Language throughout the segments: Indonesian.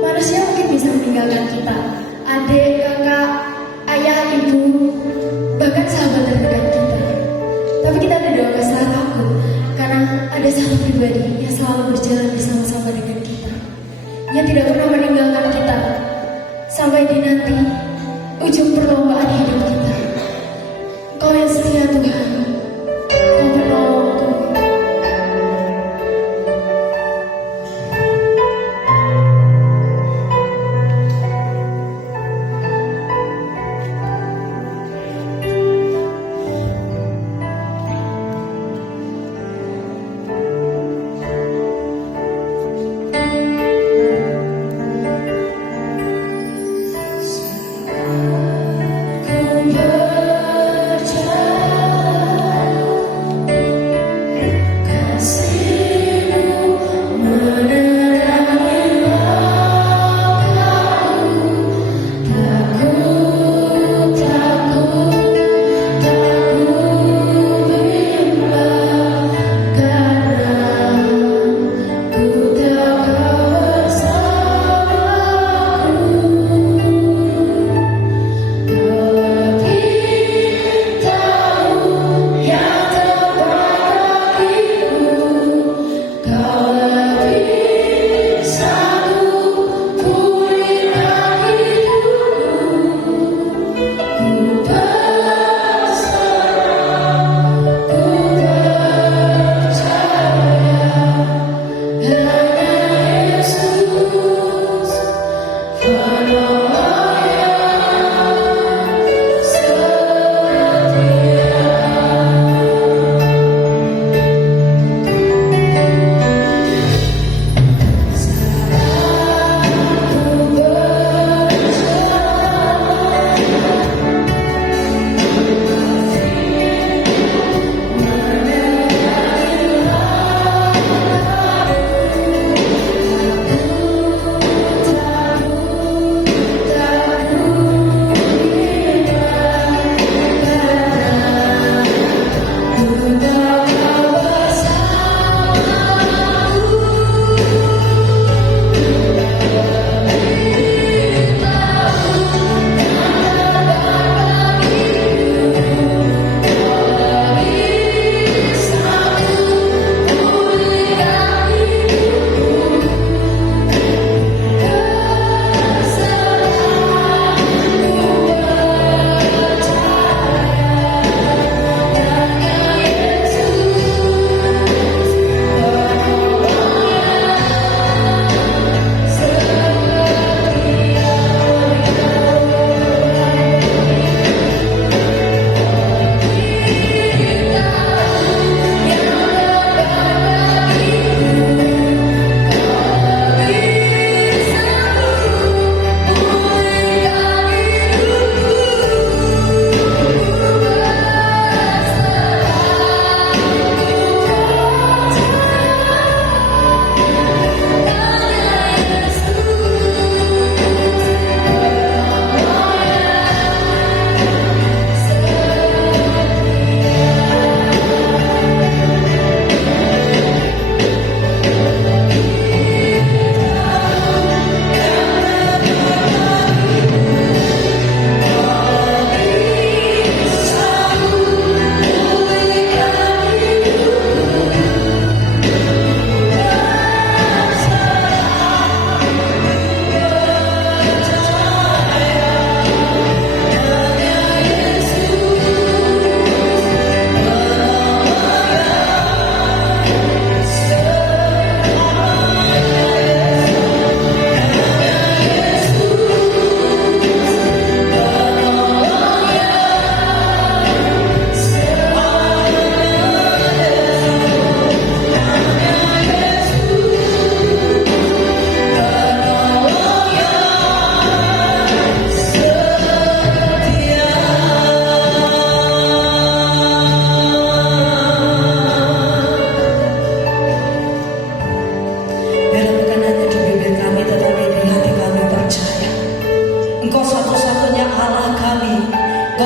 Manusia mungkin bisa meninggalkan kita, adik, kakak, ayah, ibu, bahkan sahabat terdekat kita. Tapi kita tidak usah takut, karena ada satu pribadi yang selalu berjalan bersama-sama dengan kita, yang tidak pernah meninggalkan kita sampai di nanti ujung perlombaan hidup kita. Kau yang setia Tuhan, Kau penolongku.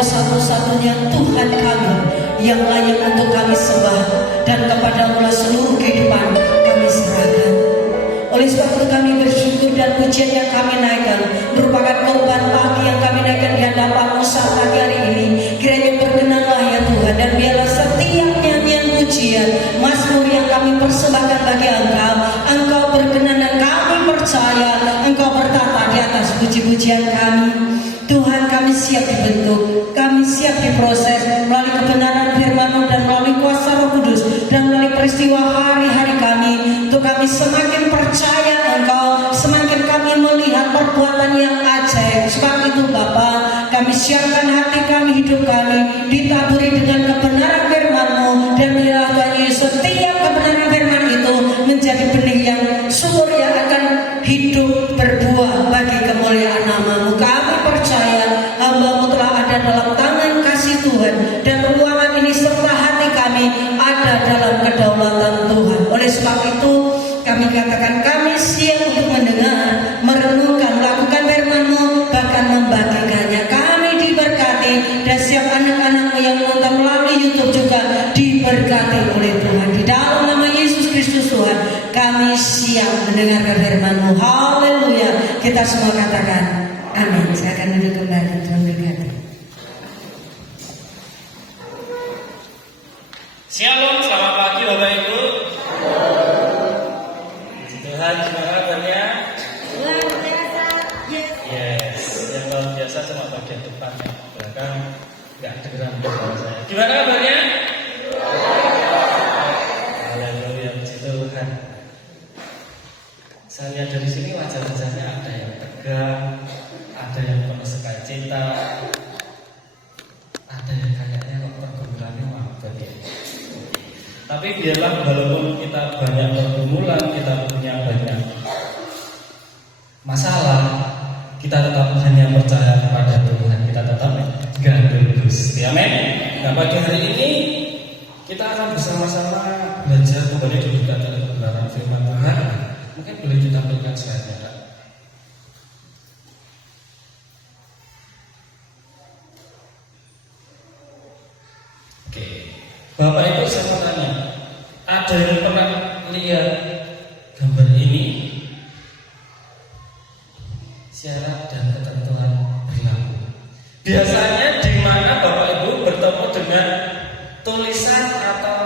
Satu-satunya Tuhan kami yang layak untuk kami sembah, dan kepadamu Oleh sebab itu kami bersyukur dan pujian yang kami naikkan merupakan korban pagi yang kami naikkan di hadapan-Mu saat pagi hari ini. Kiranya berkenanlah ya Tuhan, dan biarlah setiap nyanyian pujian mazmur yang kami persembahkan bagi Engkau berkenan, dan kami percaya Engkau bertata di atas puji-pujian kami. Tuhan, kami siap dibentuk, kami siap diproses melalui kebenaran firman-Mu dan melalui kuasa Roh Kudus dan melalui peristiwa hari-hari kami. Untuk kami semakin percaya Engkau, semakin kami melihat perbuatan yang ajaib. Sebab itu Bapa, kami siapkan hati kami, hidup kami ditaburi dengan kebenaran firman-Mu, dan biarlah Tuhan Yesus setiap kebenaran firman itu menjadi benih yang subur yang akan hidup berbuah bagi kemuliaan nama-Mu. Kami percaya hamba-Mu telah ada dalam tangan kasih Tuhan, dan ruangan ini serta hati kami ada dalam kedaulatan Tuhan. Oleh sebab itu kami katakan kami siap untuk mendengar, merenungkan, melakukan firman-Mu, bahkan membagikannya. Kami diberkati, dan setiap anak-anak-Mu yang menonton melalui YouTube juga diberkati oleh Tuhan. Di dalam nama Yesus Kristus Tuhan, kami siap mendengarkan firman-Mu. Haleluya. Kita semua katakan amin. Saya akan duduk kembali. Tuhan berkati. Shalom, selamat pagi Bapak Ibu. Tuhan, gimana kabarnya? Luar biasa. Yes, yang luar biasa cuma bagian depan ya. Belakang nggak kedengeran suara saya. Gimana kabarnya? Haleluya, puji Tuhan. Saya lihat dari sini wajah-wajahnya ada yang tegang, ada yang penuh sukacita, ada yang kayaknya pergumulannya mabuk ya. Tapi biarlah walaupun kita banyak pergumulan, kita punya banyak masalah, kita tetap hanya percaya kepada Tuhan. Kita tetap gandul Gusti. Amin. Nah, pagi hari ini kita akan bersama-sama belajar kembali dibuka dalam kebenaran firman Tuhan. Mungkin boleh ditampilkan slide-nya, Kak. Oke, Bapak Ibu saya mau tanya, ada yang pernah lihat gambar ini? Syarat dan ketentuan berlaku. Biasanya di mana Bapak Ibu bertemu dengan tulisan atau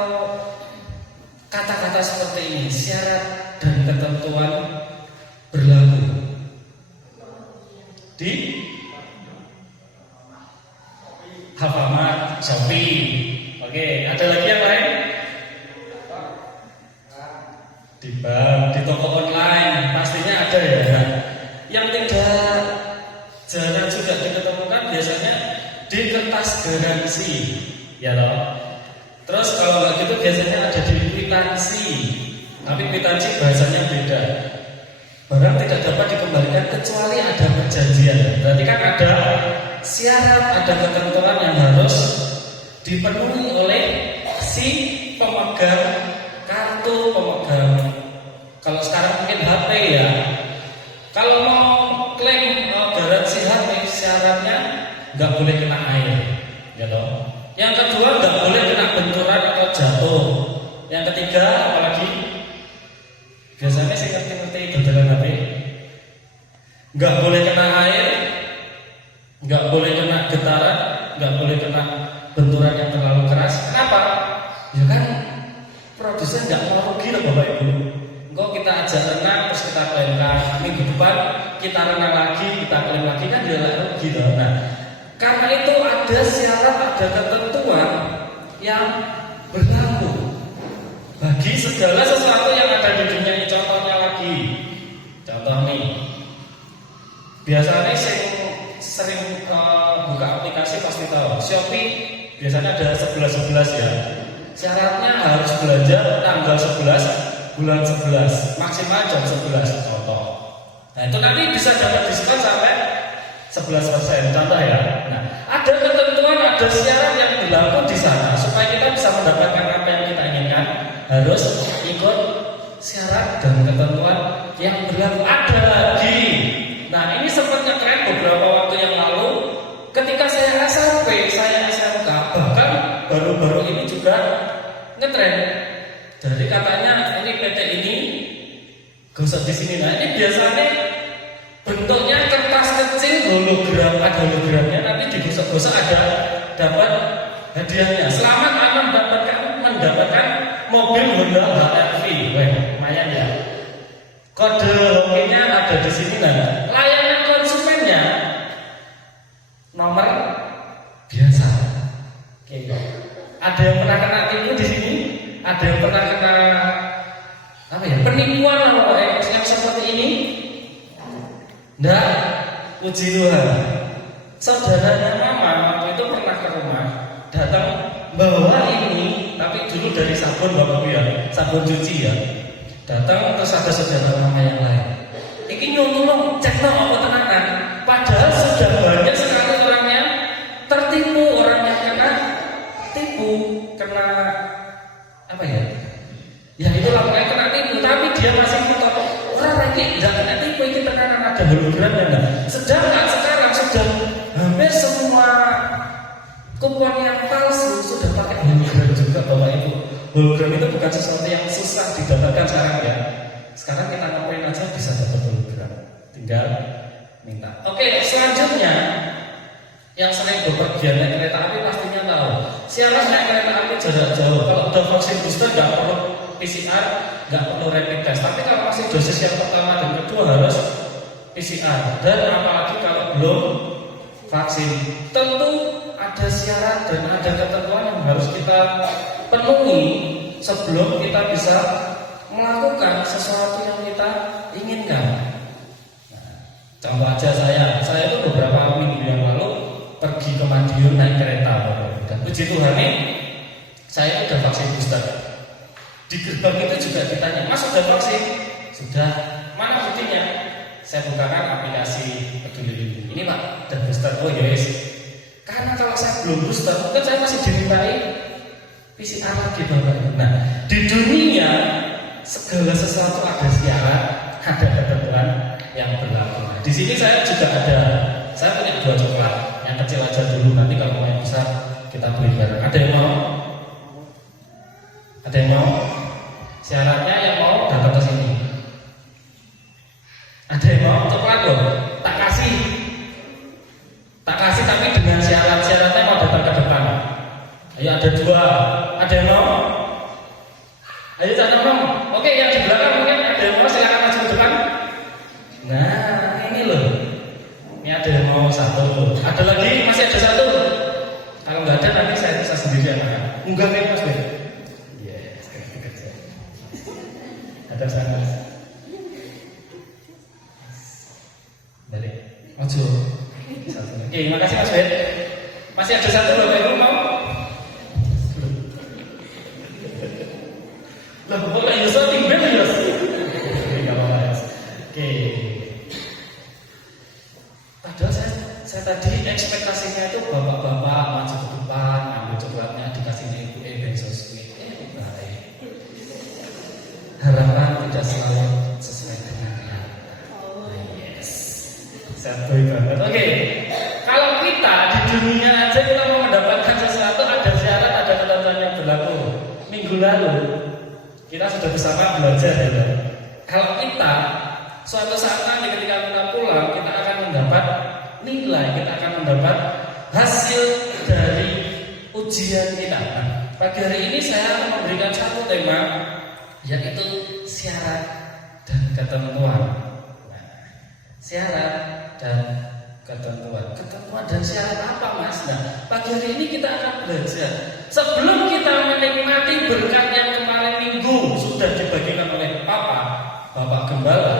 kata-kata seperti ini, syarat dan ketentuan berlaku? Di Alfamart, Shopee. Oke, ada lagi yang lain? Di bank, di toko online, pastinya ada ya. Nah, yang tidak jarang juga diketemukan biasanya di kertas garansi, ya loh. Terus kalau nggak gitu biasanya ada di kwitansi, tapi kwitansi bahasanya beda. Barang tidak dapat dikembalikan kecuali ada perjanjian. Berarti kan ada syarat, ada ketentuan yang harus dipenuhi oleh si pemegang kartu, pemegang, kalau sekarang mungkin HP ya. Kalau mau klaim garansi HP, syaratnya nggak boleh kena air, ya toh. Yang kedua, nggak boleh kena benturan atau jatuh. Yang ketiga, apalagi biasanya saya ngerti benturan HP, nggak boleh kena air, nggak boleh kena getaran, nggak boleh kena benturan yang terlalu keras. Kenapa? Ya kan produsen nggak mau rugi loh Bapak Ibu. Engkau kita ajak renang terus kita klaimkan, minggu depan kita renang lagi, kita klaim lagi, kan dia rugi loh. Nah, karena itu ada syarat, ada ketentuan yang berlaku bagi segala sesuatu yang ada di dunia ini. Contohnya lagi, contoh nih, biasanya sering buka aplikasi pasti tahu Shopee biasanya ada 11-11 ya. Syaratnya harus belanja tanggal 11 bulan 11, maksimal jam 11 contoh. Nah itu nanti bisa dapat diskon sampai 11%, contoh ya. Nah ada ketentuan, ada syarat yang berlaku di sana supaya kita bisa mendapatkan apa yang kita inginkan. Harus ikut syarat dan ketentuan yang berlaku. Ada lagi. Nah ini sempat ngetren beberapa waktu yang lalu ketika saya SMP, saya SMK, bahkan baru-baru ini juga ngetren. Jadi katanya ini PT ini gosok di sini. Nah ini biasanya bentuknya kertas kecil hologram, ada hologramnya, nanti digosok-gosok ada dapat hadiahnya. Selamat Anda mendapatkan mobil Honda HR-V. Wah, lumayan ya. Kode hokinya ada di sini. Nah, layanan konsumennya nomor biasa. Oke. Ada yang pernah kena tipu di sini? Ada yang pernah kena apa ya? Penipuan yang seperti ini? Nggak, puji Tuhan. Saudaranya mama waktu itu pernah ke rumah, datang bawa ini, tapi dulu dari sabun bapakku ya, sabun cuci ya. Datang terus ada saudara mama yang lain. Ini nyolong cek no apa tenanan. Padahal sudah banyak sekali orangnya tertipu, orangnya kena tipu, kena apa ya? Ya itulah makanya kena tipu, tapi dia masih ngotot. Orang lagi tidak kena tipu, ini tekanan ada hologramnya. Nah, sedangkan sekarang sudah hampir semua kupon yang palsu sudah pakai hologram juga, Bapak Ibu. Hologram itu bukan sesuatu yang susah didapatkan sekarang ya. Sekarang kita ngapain aja bisa dapat hologram, tinggal minta. Oke, selanjutnya yang sering bepergian naik kereta api pastinya tahu. Siaran naik kereta api jarak jauh. Kalau udah vaksin booster nggak perlu PCR, nggak perlu rapid test. Tapi kalau masih dosis yang pertama dan kedua harus PCR. Dan apalagi kalau belum vaksin, tentu ada syarat dan ada ketentuan yang harus kita penuhi sebelum kita bisa melakukan sesuatu yang kita inginkan. Nah, contoh aja saya itu beberapa minggu yang lalu pergi ke Madiun naik kereta, dan puji Tuhan nih, saya udah vaksin booster. Di gerbang itu juga ditanya, Mas sudah vaksin? Sudah. Mana buktinya? Saya bukakan aplikasi Peduli Lindungi. Ini Pak, dan booster. Oh yes. Karena kalau saya belum booster, kan saya masih dimintai PCR lagi Bapak. Nah, di dunia segala sesuatu ada syarat, ada ketentuan yang berlaku. Nah, di sini saya juga ada, saya punya 2 coklat, yang kecil aja dulu. Nanti kalau mau yang besar kita beli bareng. Ada yang mau? Ada yang mau? Syaratnya yang mau datang ke sini. Ada yang mau coklat loh? Tak kasih tapi dengan syaratnya mau datang ke depan. Ayo ada 2. Ada yang mau? Ayo jangan mau. Oke, yang di belakang mungkin ada yang mau, silakan maju ke depan. Nah, ini loh. Ini ada yang mau 1. Ada lagi, masih ada 1. Kalau nggak ada nanti saya bisa sendiri yang makan. Enggak kayak Mas Ben. Yes, kerja. Ada sana. Balik. Maju. 1. Oke, terima kasih Mas Ben. Masih ada 1 loh, Bapak mau? Lah, kok Yusuf tinggal ya? Enggak apa-apa. Oke. Padahal saya tadi ekspektasinya itu bapak-bapak maju ke depan, ambil coklatnya dikasihnya ibu benso sweet. Baik. Harapan tidak selalu sesuai dengan kenyataan. Yes. Satu banget. Oke. Kalau kita di dunia aja kita mau mendapatkan sesuatu ada syarat, ada ketentuan yang berlaku. Minggu lalu kita sudah bersama belajar ya. Kalau kita suatu saat nanti ketika kita pulang, kita akan mendapat nilai, kita akan mendapat hasil dari ujian kita. Nah, pagi hari ini saya akan memberikan 1 tema, yaitu syarat dan ketentuan. Nah, syarat dan ketentuan dan syarat apa Mas? Nah, pagi hari ini kita akan belajar. Sebelum kita menikmati berkat yang kemarin minggu sudah dibagikan oleh Bapak Gembala,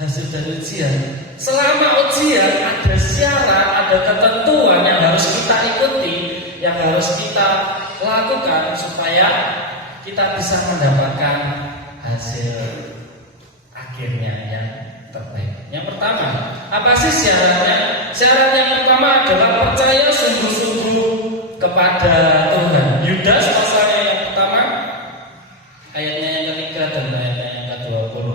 hasil dari ujian. Selama ujian ada syarat, ada ketentuan yang harus kita ikuti, yang harus kita lakukan supaya kita bisa mendapatkan hasil akhirnya yang terbaik. Yang pertama, apa sih syaratnya? Syarat yang pertama adalah percaya sungguh-sungguh kepada Tuhan. Yudas pasalnya yang pertama, ayatnya yang ketiga dan ayatnya yang ke-20.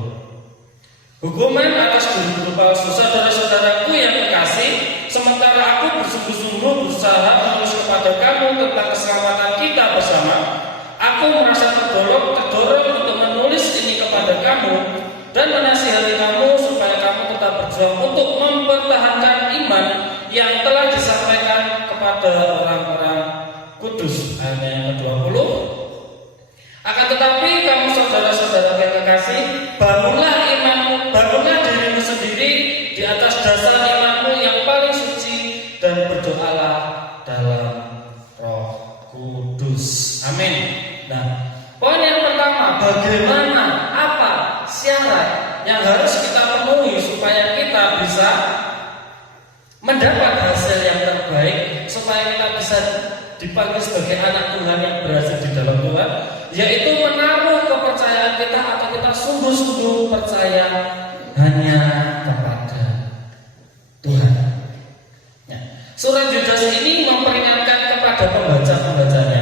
Hukuman atas guru-guru palsu, saudara-saudaraku yang kekasih, sementara aku bersungguh-sungguh berusaha menulis kepada kamu tentang keselamatan kita bersama, aku merasa terdorong untuk menulis ini kepada kamu, Akan tetapi kamu saudara-saudara yang kekasih, bangunlah imanmu, bangunlah dirimu sendiri di atas dasar imanmu yang paling suci dan berdoalah dalam Roh Kudus. Amin. Nah, poin yang pertama, bagaimana, apa syarat yang harus kita penuhi supaya kita bisa mendapat hasil yang terbaik, supaya kita bisa dipanggil sebagai anak Tuhan yang berhasil di dalam Tuhan, yaitu menaruh kepercayaan kita atau kita sungguh-sungguh percaya hanya kepada Tuhan. Ya. Surat Yudas ini memperingatkan kepada pembaca-pembacanya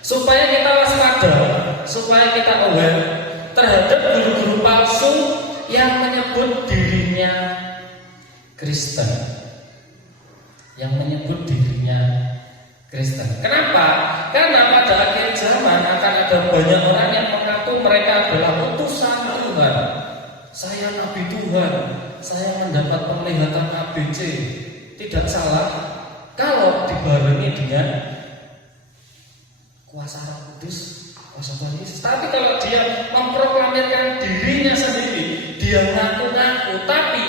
supaya kita waspada, supaya kita aware terhadap guru-guru palsu yang menyebut dirinya Kristen, yang menyebut dirinya Kristen. Kenapa? Karena pada akhir zaman akan ada banyak orang yang mengaku mereka adalah utusan Tuhan. Saya nabi Tuhan, saya mendapat penglihatan ABC. Tidak salah kalau dibarengi dengan kuasa Roh Kudus, kuasa Tuhan Yesus. Tapi kalau dia memproklamirkan dirinya sendiri, dia ngaku-ngaku, tapi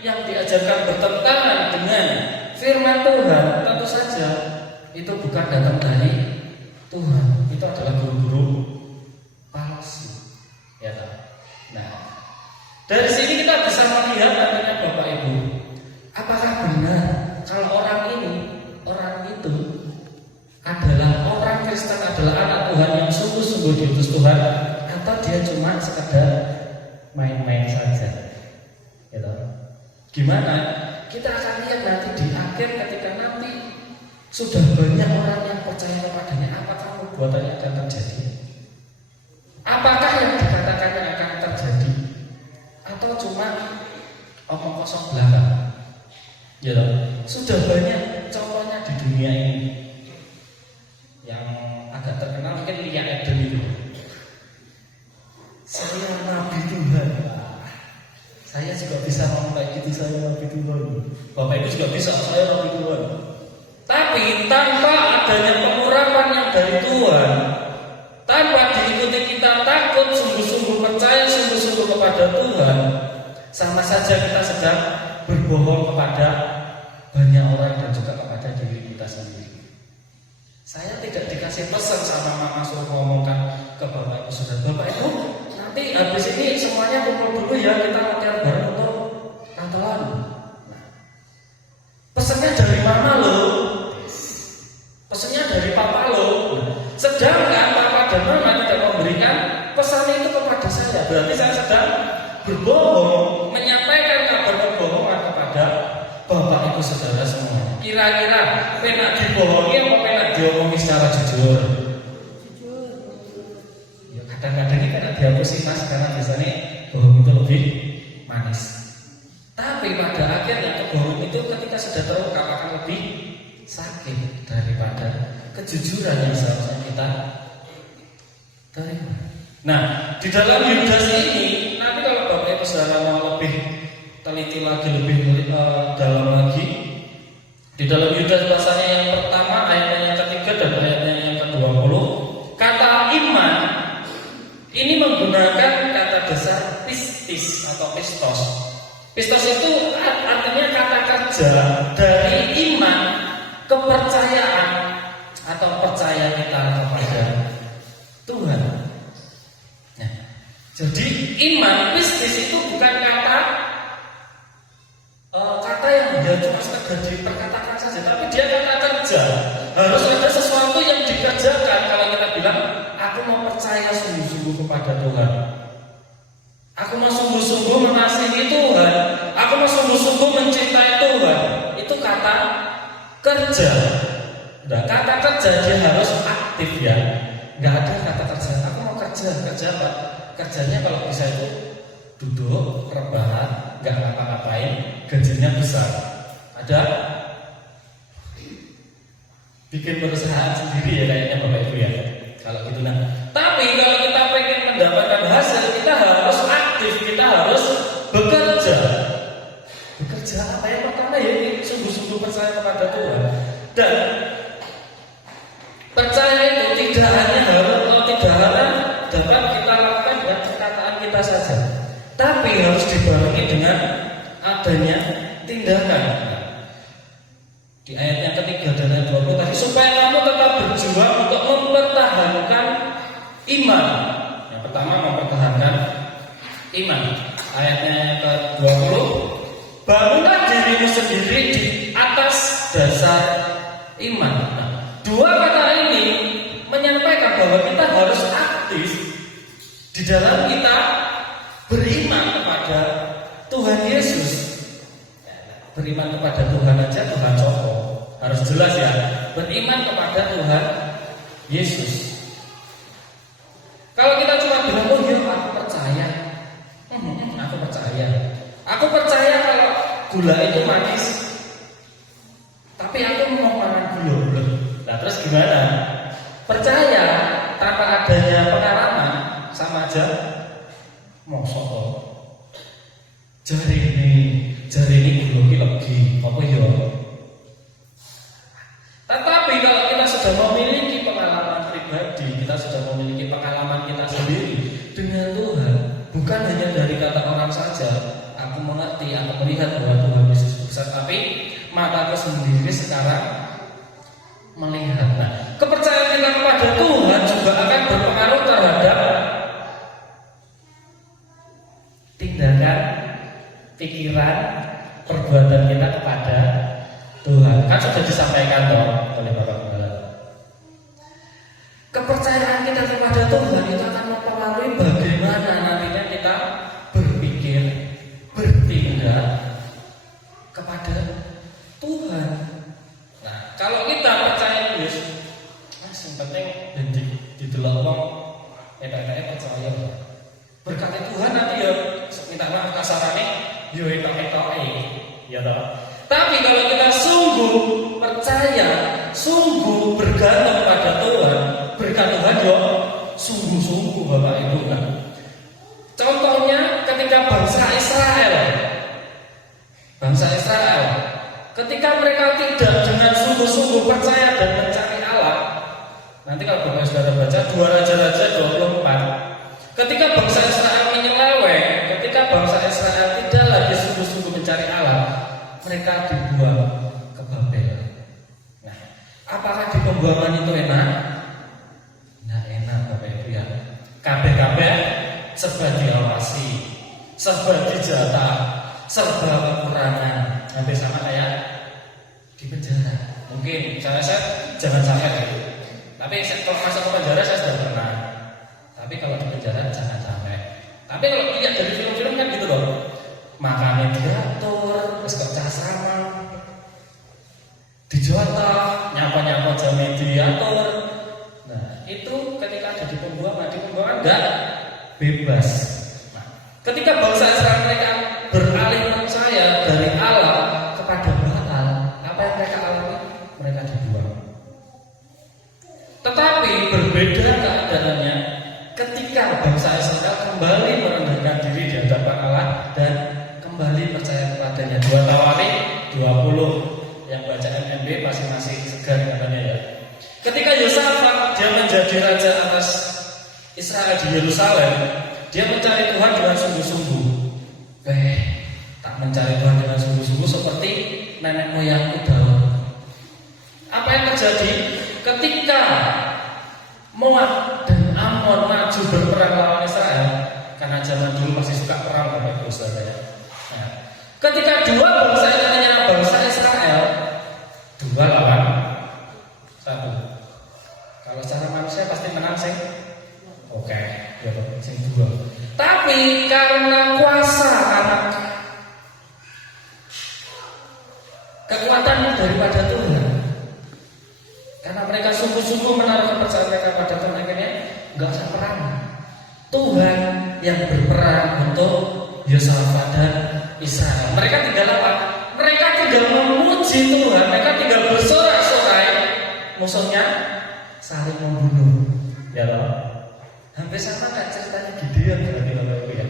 yang diajarkan bertentangan dengan firman Tuhan, tentu saja itu bukan datang dari Tuhan. Itu adalah guru-guru palsu. Ya tak? Nah, dari sini kita bisa melihat artinya Bapak Ibu, apakah benar kalau orang ini, orang itu adalah orang Kristen, adalah anak Tuhan yang sungguh-sungguh diutus Tuhan, atau dia cuma sekedar main-main saja? Gitu. Gimana? Kita akan lihat nanti di akhir, ketika nanti sudah banyak orang yang percaya kepadanya, apakah perbuatannya akan terjadi? Apakah yang dikatakannya akan terjadi? Atau cuma omong kosong belaka? Ya, sudah banyak contohnya di dunia ini. Yang agak terkenal mungkin Lia Eden itu. Saya nabi Tuhan. Saya juga bisa ngomong kayak gitu, saya nabi Tuhan. Bapak Ibu juga bisa, saya nabi Tuhan. Tapi tanpa adanya pengurapan yang dari Tuhan, tanpa diikuti kita takut, sungguh-sungguh percaya, sungguh-sungguh kepada Tuhan, sama saja kita sedang berbohong kepada banyak orang dan juga kepada diri kita sendiri. Saya tidak dikasih pesan sama Mama suruh ngomongkan ke Bapak Ibu Saudara. Bapak Ibu, nanti habis ini semuanya kumpul dulu ya, kita latihan bareng untuk Natalan. Nah, pesannya dari Mama loh, pesannya dari Papa loh. Sedangkan Papa dan Mama tidak memberikan pesan itu kepada saya. Berarti saya sedang berbohong, menyampaikan kabar kebohongan kepada Bapak Ibu Saudara semua. Kira-kira penak dibohongi apa penak diomongi secara jujur? Ya kadang-kadang ini kan dihapusin mas, karena biasanya bohong itu lebih manis. Tapi pada akhirnya kebohongan itu ketika sudah terungkap akan lebih sakit daripada kejujuran yang seharusnya kita terima. Nah, di dalam Yudas ini nanti kalau Bapak Ibu Saudara mau lebih teliti lagi, lebih dalam lagi, di dalam Yudas pasalnya yang pertama, ayatnya yang ketiga dan ayatnya yang ke-20, kata iman ini menggunakan kata dasar pistis atau pistos. Pistos itu artinya kata kerja dari iman, kepercayaan atau percaya kita kepada Tuhan. Nah, jadi iman pistis itu bukan kata yang dia cuma sekedar diperkatakan saja, tapi dia kata kerja. Harus ada sesuatu yang dikerjakan. Kalau kita bilang, aku mau percaya sungguh-sungguh kepada Tuhan, aku mau sungguh-sungguh mengasihi Tuhan, aku mau sungguh-sungguh mencintai Tuhan, itu kata kerja. Nah, kata kerja dia harus aktif ya. Nggak ada kata kerja, aku mau kerja apa? Kerjanya kalau bisa itu duduk, rebahan, nggak ngapa-ngapain, gajinya besar. Ada bikin perusahaan sendiri ya kayaknya Bapak Ibu ya. Kalau gitu nah. Tapi kalau kita pengen mendapatkan hasil, kita harus aktif, kita harus bekerja. Bekerja apa yang pertama ya? Sungguh-sungguh percaya kepada Tuhan. Dan percaya itu tidak hanya harus, tidak hanya dibarengi dengan adanya tindakan. Di ayat yang ketiga dan ayat 20 tadi, supaya kamu tetap berjuang untuk mempertahankan iman. Yang pertama, mempertahankan iman. Ayatnya yang ke-20, bangunlah dirimu sendiri di atas dasar iman. Nah, dua kata ini menyampaikan bahwa kita harus aktif di dalam kita beriman kepada Tuhan Yesus. Beriman kepada Tuhan aja Tuhan cocok, harus jelas ya. Beriman kepada Tuhan Yesus. Kalau kita cuma bilang, oh ya aku percaya, aku percaya kalau gula itu manis, tapi aku mau makan gula. Nah terus gimana? Percaya tanpa adanya pengalaman sama aja mosok. Jari ini gula ki legi, apa ya? Tetapi kalau kita sudah memiliki pengalaman pribadi, kita sudah memiliki pengalaman kita sendiri dengan Tuhan, bukan hanya dari kata orang saja, aku mengerti, aku melihat bahwa Tuhan Yesus besar, tapi mataku sendiri sekarang melihat. Nah, kepercayaan kita kepada Tuhan juga akan berpengaruh terhadap tindakan, pikiran, perbuatan kita kepada Tuhan. Kan sudah disampaikan toh oleh Bapak Gembala. Kepercayaan kita kepada Tuhan itu akan mempengaruhi bagaimana nantinya kita berpikir, bertindak kepada Tuhan. Nah, kalau kita percaya Yesus, yang penting didelok wong enak-enak percaya. Berkati Tuhan nanti ya minta maaf kasarane yo etok-etoke, ya toh. Tapi kalau kita sungguh percaya, sungguh bergantung pada Tuhan, berkat Tuhan yo sungguh-sungguh Bapak Ibu kan. Contohnya ketika bangsa Israel, ketika mereka tidak dengan sungguh-sungguh percaya dan mencari Allah. Nanti kalau Bapak sudah baca 2 Raja-Raja 24, ketika bangsa Israel menyeleweng, ketika bangsa Israel tidak lagi sungguh-sungguh mencari Allah, mereka dibuang ke Babel. Nah, apakah di pembuangan itu enak? Nah, enak Bapak Ibu ya. Kabeh-kabeh serba diawasi, serba dijatah, serba kekurangan. Hampir sama kayak di penjara. Mungkin saya jangan sampai gitu. Tapi kalau masuk ke penjara saya sudah pernah. Tapi kalau di penjara jangan sampai. Tapi kalau lihat dari film-film kan gitu loh. Makannya diatur, terus kerja sama, dijatah, nyapa-nyapa jamnya diatur. Nah, itu ketika ada di pembuangan enggak bebas. Nah, ketika bangsa Israel mereka beralih percaya dari Allah kepada Baal, apa yang mereka alami? Mereka dibuang. Tetapi berbeda keadaannya ketika bangsa Israel kembali merendahkan diri di hadapan Allah dan kembali percaya kepadanya. 2 Tawarik 20 yang baca MMB masing-masing segar katanya ya. Ketika Yosafat dia menjadi raja atas Israel di Yerusalem, dia mencari Tuhan dengan sungguh-sungguh. Tak mencari Tuhan dengan sungguh-sungguh seperti nenek moyangku Daud. Apa yang terjadi ketika Moab dan Amon maju berperang lawan Israel? Karena zaman dulu masih suka perang Bapak Ibu Saudara. Nah, ketika dua bangsa Israel 2 lawan 1. Kalau secara manusia pasti menang sing. Oke, ya sing 2. Tapi karena kuasa, karena kekuatan daripada Tuhan, karena mereka sungguh-sungguh menaruh kepercayaan mereka pada Tuhan, akhirnya nggak usah perang. Tuhan yang berperang untuk Yosafat dan Israel. Mereka tinggal apa? Mereka tinggal memuji Tuhan. Mereka tinggal bersorak-sorai. Musuhnya saling membunuh. Ya loh. Hampir sama kayak ceritanya Gideon berarti Bapak Ibu ya.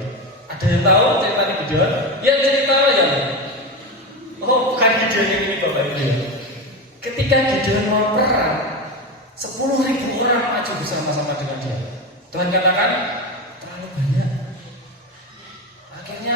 Ada yang tahu ceritanya Gideon? Ya cerita ya. Oh bukan Gideon ini Bapak Ibu ya. Ketika Gideon mau perang, 10.000 orang maju bersama-sama dengan dia. Tuhan katakan terlalu banyak. Akhirnya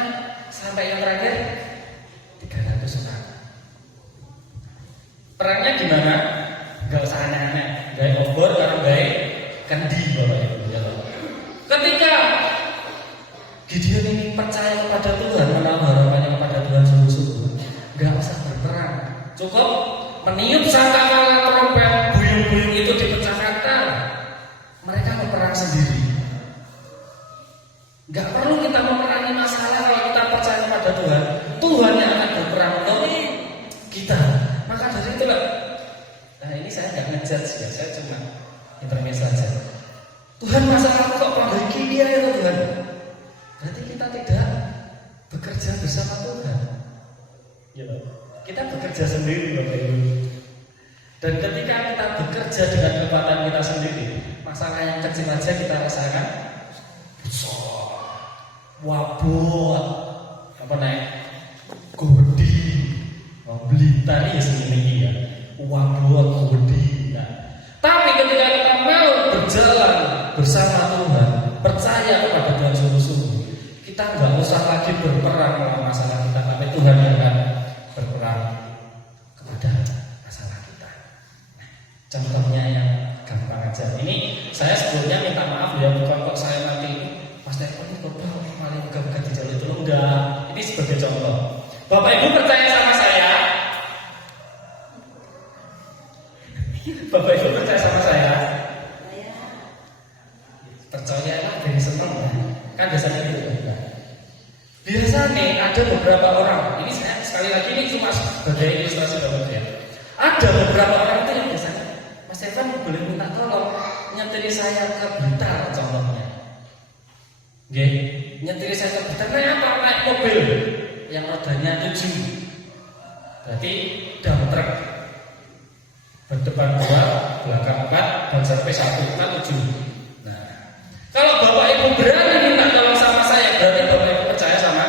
percaya kepada Tuhan, menaruh harapannya kepada Tuhan sungguh-sungguh, nggak usah berperang. Cukup meniup sangkakala trompet, buyung-buyung itu dipecahkan. Mereka berperang sendiri. Nggak perlu kita memerangi masalah kalau kita percaya kepada Tuhan. Tuhan yang akan berperang untuk kita. Maka dari itulah, nah ini saya nggak ngejudge ya, saya cuma intermezzo saja. Tuhan masalah kok perbaiki dia ya Tuhan. Berarti kita tidak bekerja bersama Tuhan. Ya, kita bekerja sendiri Bapak Ibu. Dan ketika kita bekerja dengan kekuatan kita sendiri, masalah yang kecil aja kita rasakan besar, wabot, apa naik, gede, blitar ya segini ya, wabot, gede. Nah, tapi ketika kita mau berjalan bersama Tuhan, percaya kepada Tuhan sungguh-sungguh, kita nggak usah lagi berperang melawan masalah kita, tapi Tuhan yang akan berperang kepada masalah kita. Nah, contohnya yang gampang aja. Ini saya sebelumnya minta maaf ya, bukan kok saya nanti Mas Stefan ini kok malah buka-buka di jalur itu enggak. Ini sebagai contoh. Bapak Ibu percaya sama saya? Bapak Ibu percaya sama saya? Percayalah dari senang kan biasanya gitu. Biasanya ada beberapa orang, ini saya sekali lagi ini cuma sebagai ilustrasi Bapak ya. Ada beberapa orang itu yang biasanya, Mas Evan boleh minta tolong nyetiri saya ke Blitar contohnya. Oke, nyetiri saya ke Blitar naik apa? Naik mobil yang rodanya 7. Berarti dump truck. Berdepan 2, belakang 4, dan sampai 1 kan 7. Nah, kalau Bapak Ibu berani minta tolong sama saya, berarti Bapak Ibu percaya sama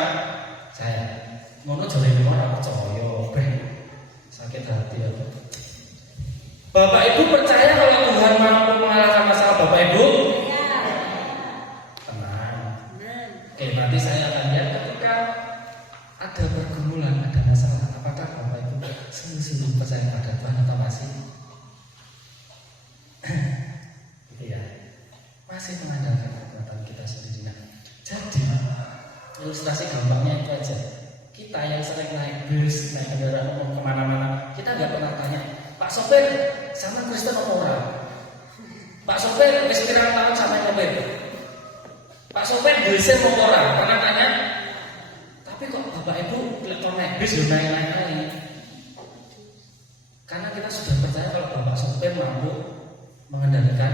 saya. Ngono jare ora percaya, sakit hati ya. Bapak Ibu percaya kalau Tuhan mampu mengalahkan masalah Bapak Ibu? Tenang. Oke, berarti saya akan lihat ketika ada pergumulan, ada masalah, apakah Bapak Ibu sungguh-sungguh percaya pada Tuhan atau masih? Gitu ya. Masih mengandalkan kekuatan kita sendiri. Nah, jadi ilustrasi gampangnya itu aja. Kita yang sering naik bus, naik kendaraan umum kemana-mana, kita nggak pernah tanya, Pak sopir, sama Kristen orang. Pak sopir, wis pirang tahun sampai mobil. Pak sopir, bisa mau orang. Pernah tanya? Tapi kok Bapak Ibu kalau naik bis udah naik-naik. Karena kita sudah percaya kalau Bapak sopir mampu mengendalikan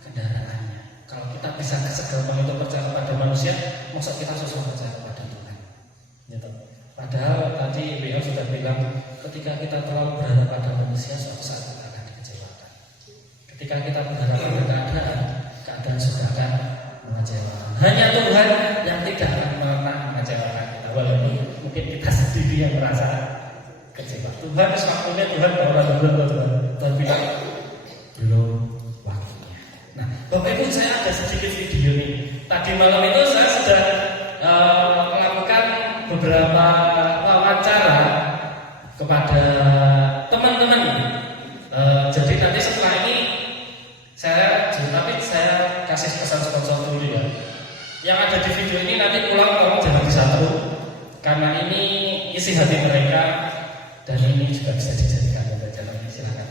kendaraannya. Kalau kita bisa segampang itu percaya kepada manusia, masa kita susah percaya kepada Tuhan. Gitu. Padahal tadi beliau sudah bilang, ketika kita terlalu berharap pada manusia, suatu saat kita akan dikecewakan. Ketika kita berharap pada keadaan sudah akan mengecewakan. Hanya Tuhan yang tidak akan pernah mengecewakan kita. Walaupun mungkin kita sendiri yang merasa kecewa. Tuhan waktunya Tuhan Tuhan bilang belum waktunya. Nah, Bapak Ibu saya ada sedikit video nih. Tadi malam itu saya sudah melakukan beberapa wawancara kepada teman-teman. Jadi nanti setelah ini saya kasih pesan sponsor dulu ya. Yang ada di video ini nanti pulang tolong jangan disatu, karena ini isi hati mereka dan ini juga bisa dijadikan pembelajaran. Silakan.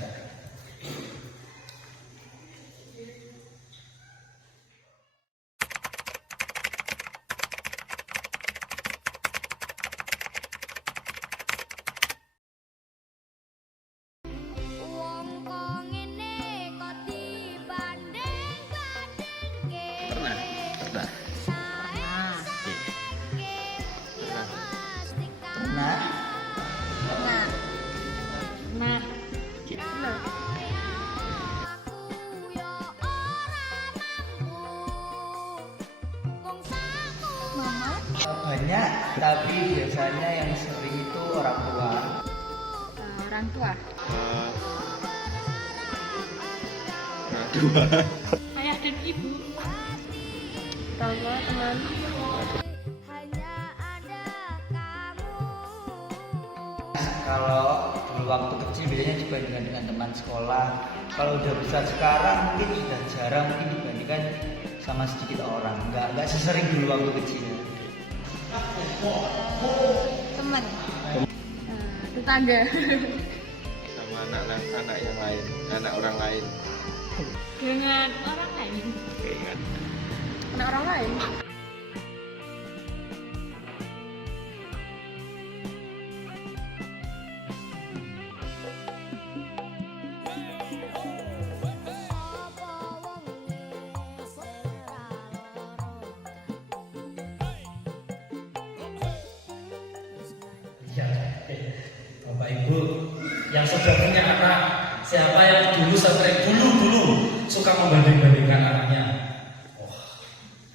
Banyak, tapi biasanya yang sering itu orang tua. Orang tua. Ayah dan ibu. Teman teman. Kalau dulu waktu kecil biasanya dibandingkan dengan teman sekolah. Kalau udah besar sekarang mungkin sudah jarang, mungkin dibandingkan sama sedikit orang. Nggak sesering dulu waktu kecil. Teman. Tetangga. Sama anak yang lain, anak orang lain. Dengan orang lain. Keingat. Anak orang lain. Ya, Bapak Ibu yang sudah punya anak, siapa yang dulu sering dulu suka membanding-bandingkan anaknya? Oh,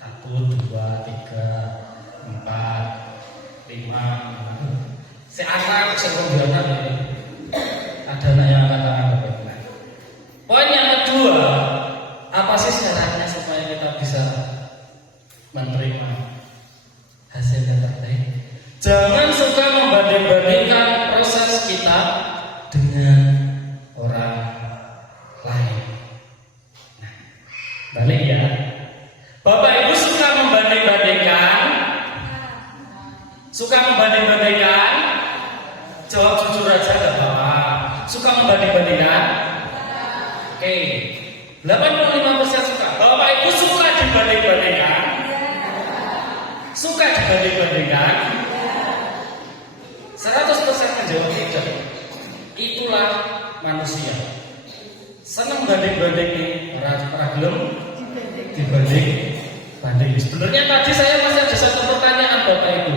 1, 2, 3, 4, 5. Si anak sebelum anak ini ada anak yang katakan Bapak Ibu. Poin yang kedua, apa sih caranya supaya kita bisa menerima hasil yang terbaik? Jangan suka membanding-bandingkan proses kita dengan orang lain. Nah, balik ya. Bapak Ibu suka membanding-bandingkan? Suka membanding-bandingkan? Jawab jujur aja gak apa-apa. Suka membanding-bandingkan? Oke. 85% suka. Bapak Ibu suka dibanding-bandingkan? Suka dibanding-bandingkan? 100% menjawab tidak. Itulah manusia. Senang banding-bandingin, pernah belum dibanding. Sebenarnya tadi saya masih ada satu pertanyaan Bapak Ibu.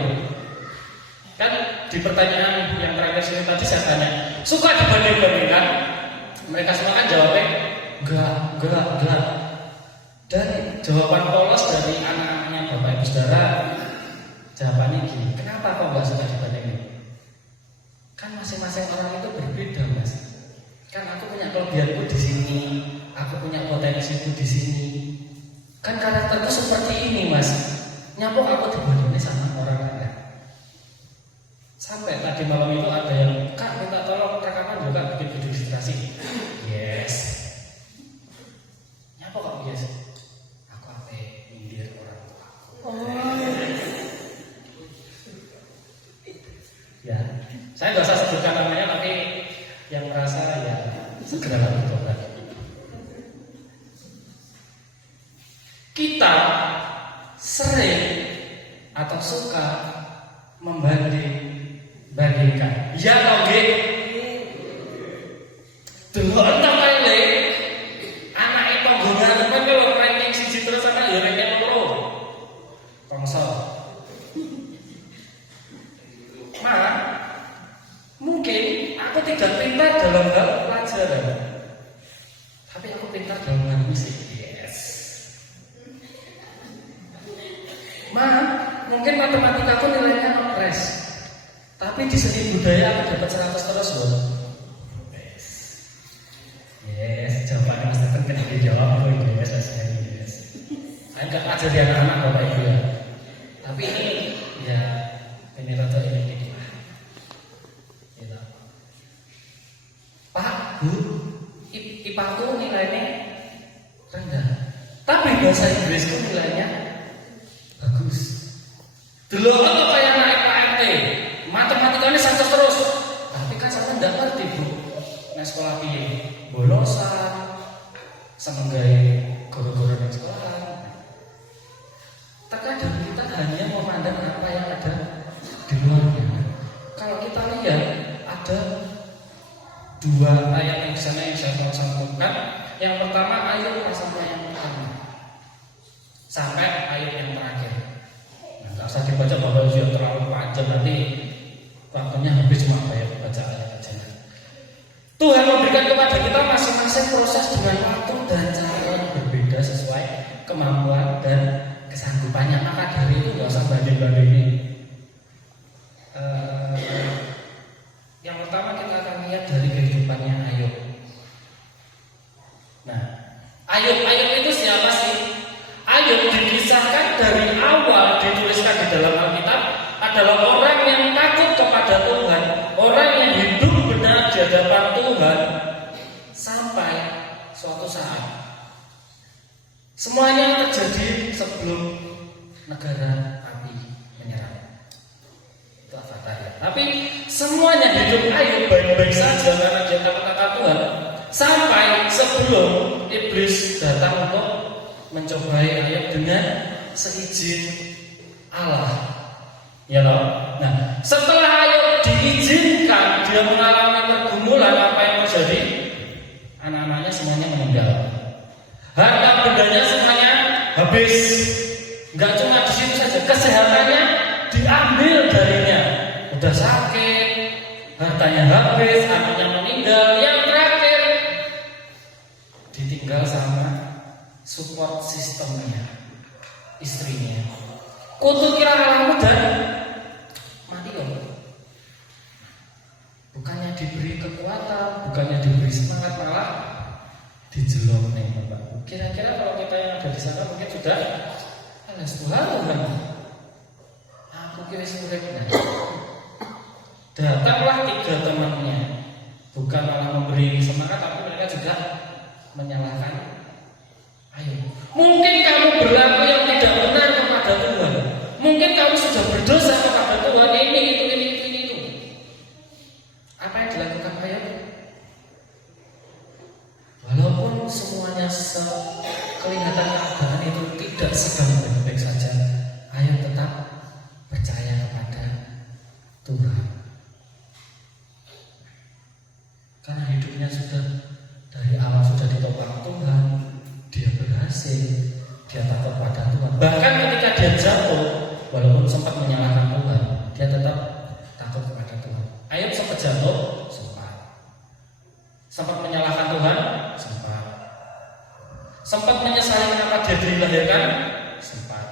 Kan di pertanyaan yang terakhir sini tadi saya tanya, suka dibanding-bandingkan? Mereka semua kan jawabnya enggak. Dan jawaban polos dari anak-anaknya Bapak Ibu Saudara, jawabannya gini, kenapa kok enggak suka dibandingin? Kan masing-masing orang itu berbeda, Mas. Kan aku punya kelebihanku di sini, aku punya potensiku di sini. Kan karakterku seperti ini, Mas. Nyambung aku dibandingin sama orang lain. Sampai tadi malam itu ada yang, Kak minta tolong rekaman juga bikin video ilustrasi. Yes. Nyambung kok yes. Aku apa nyindir orang tua aku. Ya, saya nggak usah sebutkan namanya, tapi yang merasa ya segera bertobat. Kita sering atau suka membanding-bandingkan. Ya atau nggih? Delok entek kae anak itu nggonane kan kalau ranking 1 terus anak ya ranking 2. Bangsa. Mungkin aku tidak pintar dalam hal pelajaran, tapi aku pintar dalam hal musik. Yes. Mungkin matematika aku nilainya ngepres, tapi di seni budaya aku dapat 100 terus loh. Yes, jawabannya Mas Tepen kan dijawab loh. Yes. Saya nggak ajari anak-anak Bapak Ibu ya, tapi ini ya ini rata ini. Pak, Bu, IPA aku nilainya rendah, tapi bahasa Inggrisku nilainya bagus. Dulu aku kayak naik KMT, matematikanya 100 terus, tapi kan saya tidak ngerti Bu. Nah sekolah piye, bolosan, seneng gawe guru-guru di sekolah. Terkadang kita hanya memandang apa yang ada di luarnya. Kalau kita lihat ada 2 ayat yang sana yang saya mau sambungkan. Yang pertama ayat sampai yang pertama sampai ayat yang terakhir. Nggak usah dibaca Bapak Ibu terlalu panjang, nanti waktunya habis cuma baca ayat aja. Tuhan memberikan kepada kita masing-masing proses dengan waktu dan cara yang berbeda sesuai kemampuan dan kesanggupannya. Maka dari itu nggak usah banding-bandingin. Yang pertama kita akan lihat dari kehidupannya Ayub. Nah, Ayub itu siapa sih? Ayub dikisahkan dari awal dituliskan di dalam Alkitab adalah orang yang takut kepada Tuhan, orang yang hidup benar di hadapan Tuhan sampai suatu saat. Semuanya terjadi sebelum negara api menyerang. Itu avatarnya. Tapi semuanya hidup Ayub baik-baik saja karena dia takut akan Tuhan. Sampai sebelum iblis datang untuk mencobai Ayub dengan seizin Allah. Ya loh. Nah, setelah Ayub diizinkan dia mengalami pergumulan, apa yang terjadi? Anak-anaknya semuanya meninggal. Harta bendanya semuanya habis. Enggak cuma di situ saja, kesehatannya diambil darinya. Udah sakit, hartanya habis, anaknya meninggal. Yang terakhir ditinggal sama support sistemnya, istrinya. Kutu kira alamu dan mati loh. Bukannya diberi kekuatan, bukannya diberi semangat, malah dijelok nih Bapak. Kira-kira kalau kita yang ada di sana mungkin sudah alas Tuhan, aku kira surek. Datanglah 3 temannya, bukan malah memberi semangat, tapi mereka juga menyalahkan Ayub. Mungkin kamu berlaku yang tidak benar kepada Tuhan. Mungkin kamu sudah berdosa kepada Tuhan. Ini itu. Apa yang dilakukan Ayub? Walaupun semuanya kelihatan keadaan itu tidak sedang baik-baik saja, Ayub tetap percaya kepada Tuhan. Karena hidupnya sudah dari awal sudah ditopang Tuhan, dia berhasil, dia takut pada Tuhan. Bahkan ketika dia jatuh, walaupun sempat menyalahkan Tuhan, dia tetap takut kepada Tuhan. Ayub sempat jatuh, sempat menyalahkan Tuhan, sempat menyesali kenapa dia dilahirkan, sempat.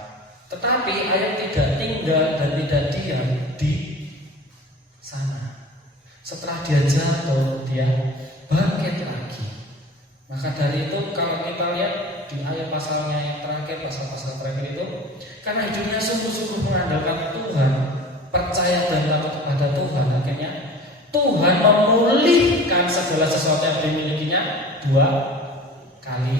Tetapi Ayub tidak tinggal dan tidak diam di sana. Setelah dia jatuh, dia bangkit lagi. Maka dari itu kalau kita lihat di ayat pasalnya yang terakhir, pasal-pasal terakhir itu, karena hidupnya sungguh-sungguh mengandalkan Tuhan, percaya dan takut kepada Tuhan, akhirnya Tuhan memulihkan segala sesuatu yang dimilikinya 2 kali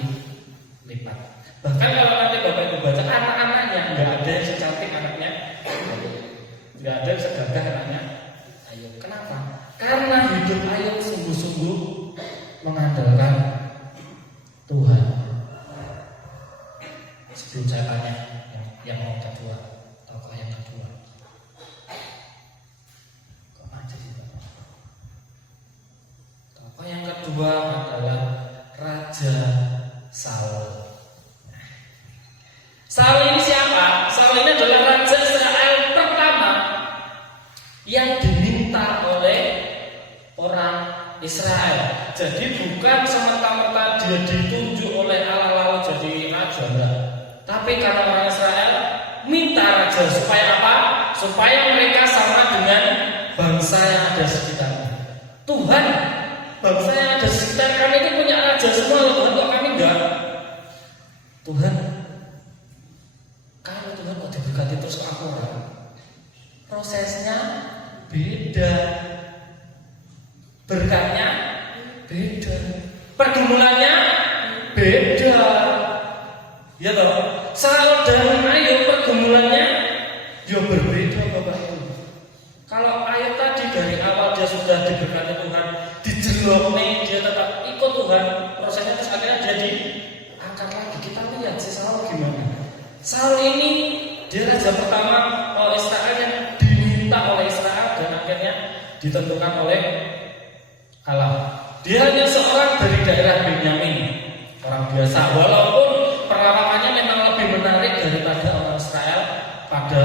lipat. Bahkan kalau nanti Bapak Ibu baca, anak-anaknya nggak ada yang secantik anaknya, nggak ada yang segagah anaknya Ayub. Kenapa? Karena hidup Ayub sungguh-sungguh mengandalkan Tuhan. Sebelum saya tanya yang kedua, tokoh yang kedua, kok aja sih Pak? Tokoh yang kedua adalah Raja Saul. Saul ini siapa? Saul ini adalah Raja Israel pertama yang diminta oleh orang Israel. Jadi bukan semerta-merta dia ditunjuk oleh Allah lalu jadi raja, enggak. Tapi karena orang Israel minta raja supaya apa? Supaya mereka sama dengan bangsa yang ada sekitarnya. Tuhan, bangsa yang ada sekitar kami itu punya raja semua loh Tuhan, kok kami enggak? Tuhan, kalau Tuhan kok diberkati terus ke aku orang? Prosesnya beda, berkatnya beda, pergumulannya beda. Ya toh, Saul dan Ayub pergumulannya juga berbeda Bapak Ibu. Kalau Ayub tadi dari awal dia sudah diberkati Tuhan, dijelok nih, dia tetap ikut Tuhan, prosesnya terus akhirnya jadi angkat lagi. Kita lihat si Saul gimana. Saul ini dia raja pertama oleh Israel yang diminta oleh Israel dan akhirnya ditentukan oleh Allah. Dia hanya seorang dari daerah Benyamin, orang biasa. Walaupun perawakannya memang lebih menarik daripada orang Israel pada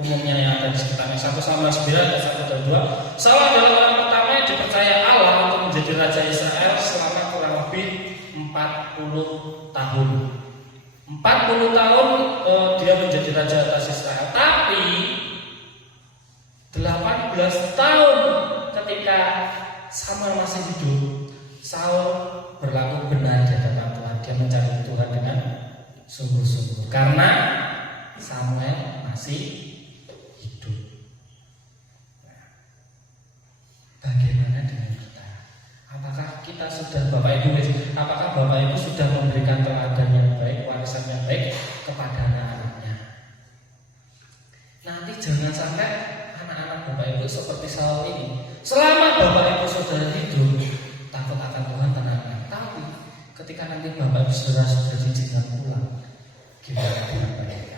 umumnya yang ada di sekitarnya. 1 Samuel 9 dan 1 dan 2. Saul adalah orang pertama yang dipercaya Allah untuk menjadi raja Israel selama kurang lebih 40 tahun. 40 tahun dia menjadi raja atas Israel. Tapi 18 tahun ketika Samuel masih hidup, Saul berlaku benar di hadapan Tuhan. Dia mencari Tuhan dengan sungguh-sungguh karena Samuel masih hidup. Bagaimana dengan kita? Apakah kita sudah Bapak Ibu? Apakah Bapak Ibu sudah memberikan teladan yang baik, warisan yang baik kepada anak-anaknya? Nanti jangan sampai anak-anak Bapak Ibu seperti Saul ini. Selama Bapak Ibu saudara hidup, takut akan Tuhan tenangkan. Tapi ketika nanti Bapak Ibu saudara sudah diizinkan pulang, gimana dengan mereka?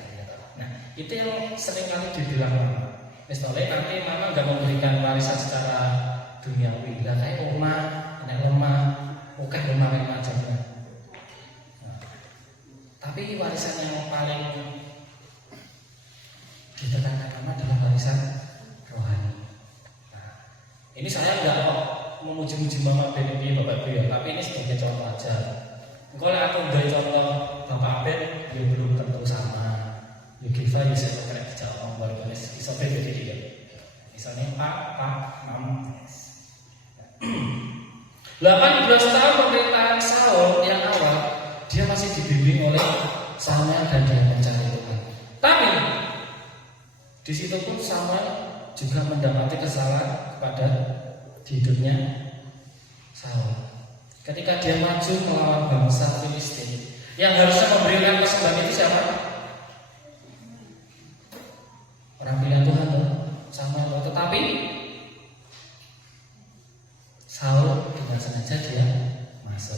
Nah, itu yang sering kali dibilang mama. Misalnya nanti mama nggak memberikan warisan secara duniawi. Dan kayak rumah, anak lemah, oke rumah macamnya. Nah, tapi warisan yang paling ditekankan mama adalah warisan rohani. Nah, ini saya nggak memuji-muji mama BNI Bapak Ibu ya, tapi ini sebagai contoh aja. Kalau aku udah contoh Bapak Abed, ya belum tentu sama. Yukifa bisa kena dijawab baru tulis bisa beda dia. Misalnya Pak, Mam. 18 tahun pemerintahan Saul yang awal, dia masih dibimbing oleh Samuel dan dia mencari Tuhan. Tapi di situ pun Samuel juga mendapati kesalahan kepada di hidupnya Saul. Ketika dia maju melawan bangsa Filistin, yang harusnya memberikan persembahan itu siapa? Orang pilihan Tuhan tuh, Samuel. Tetapi Saul dengan sengaja dia masuk.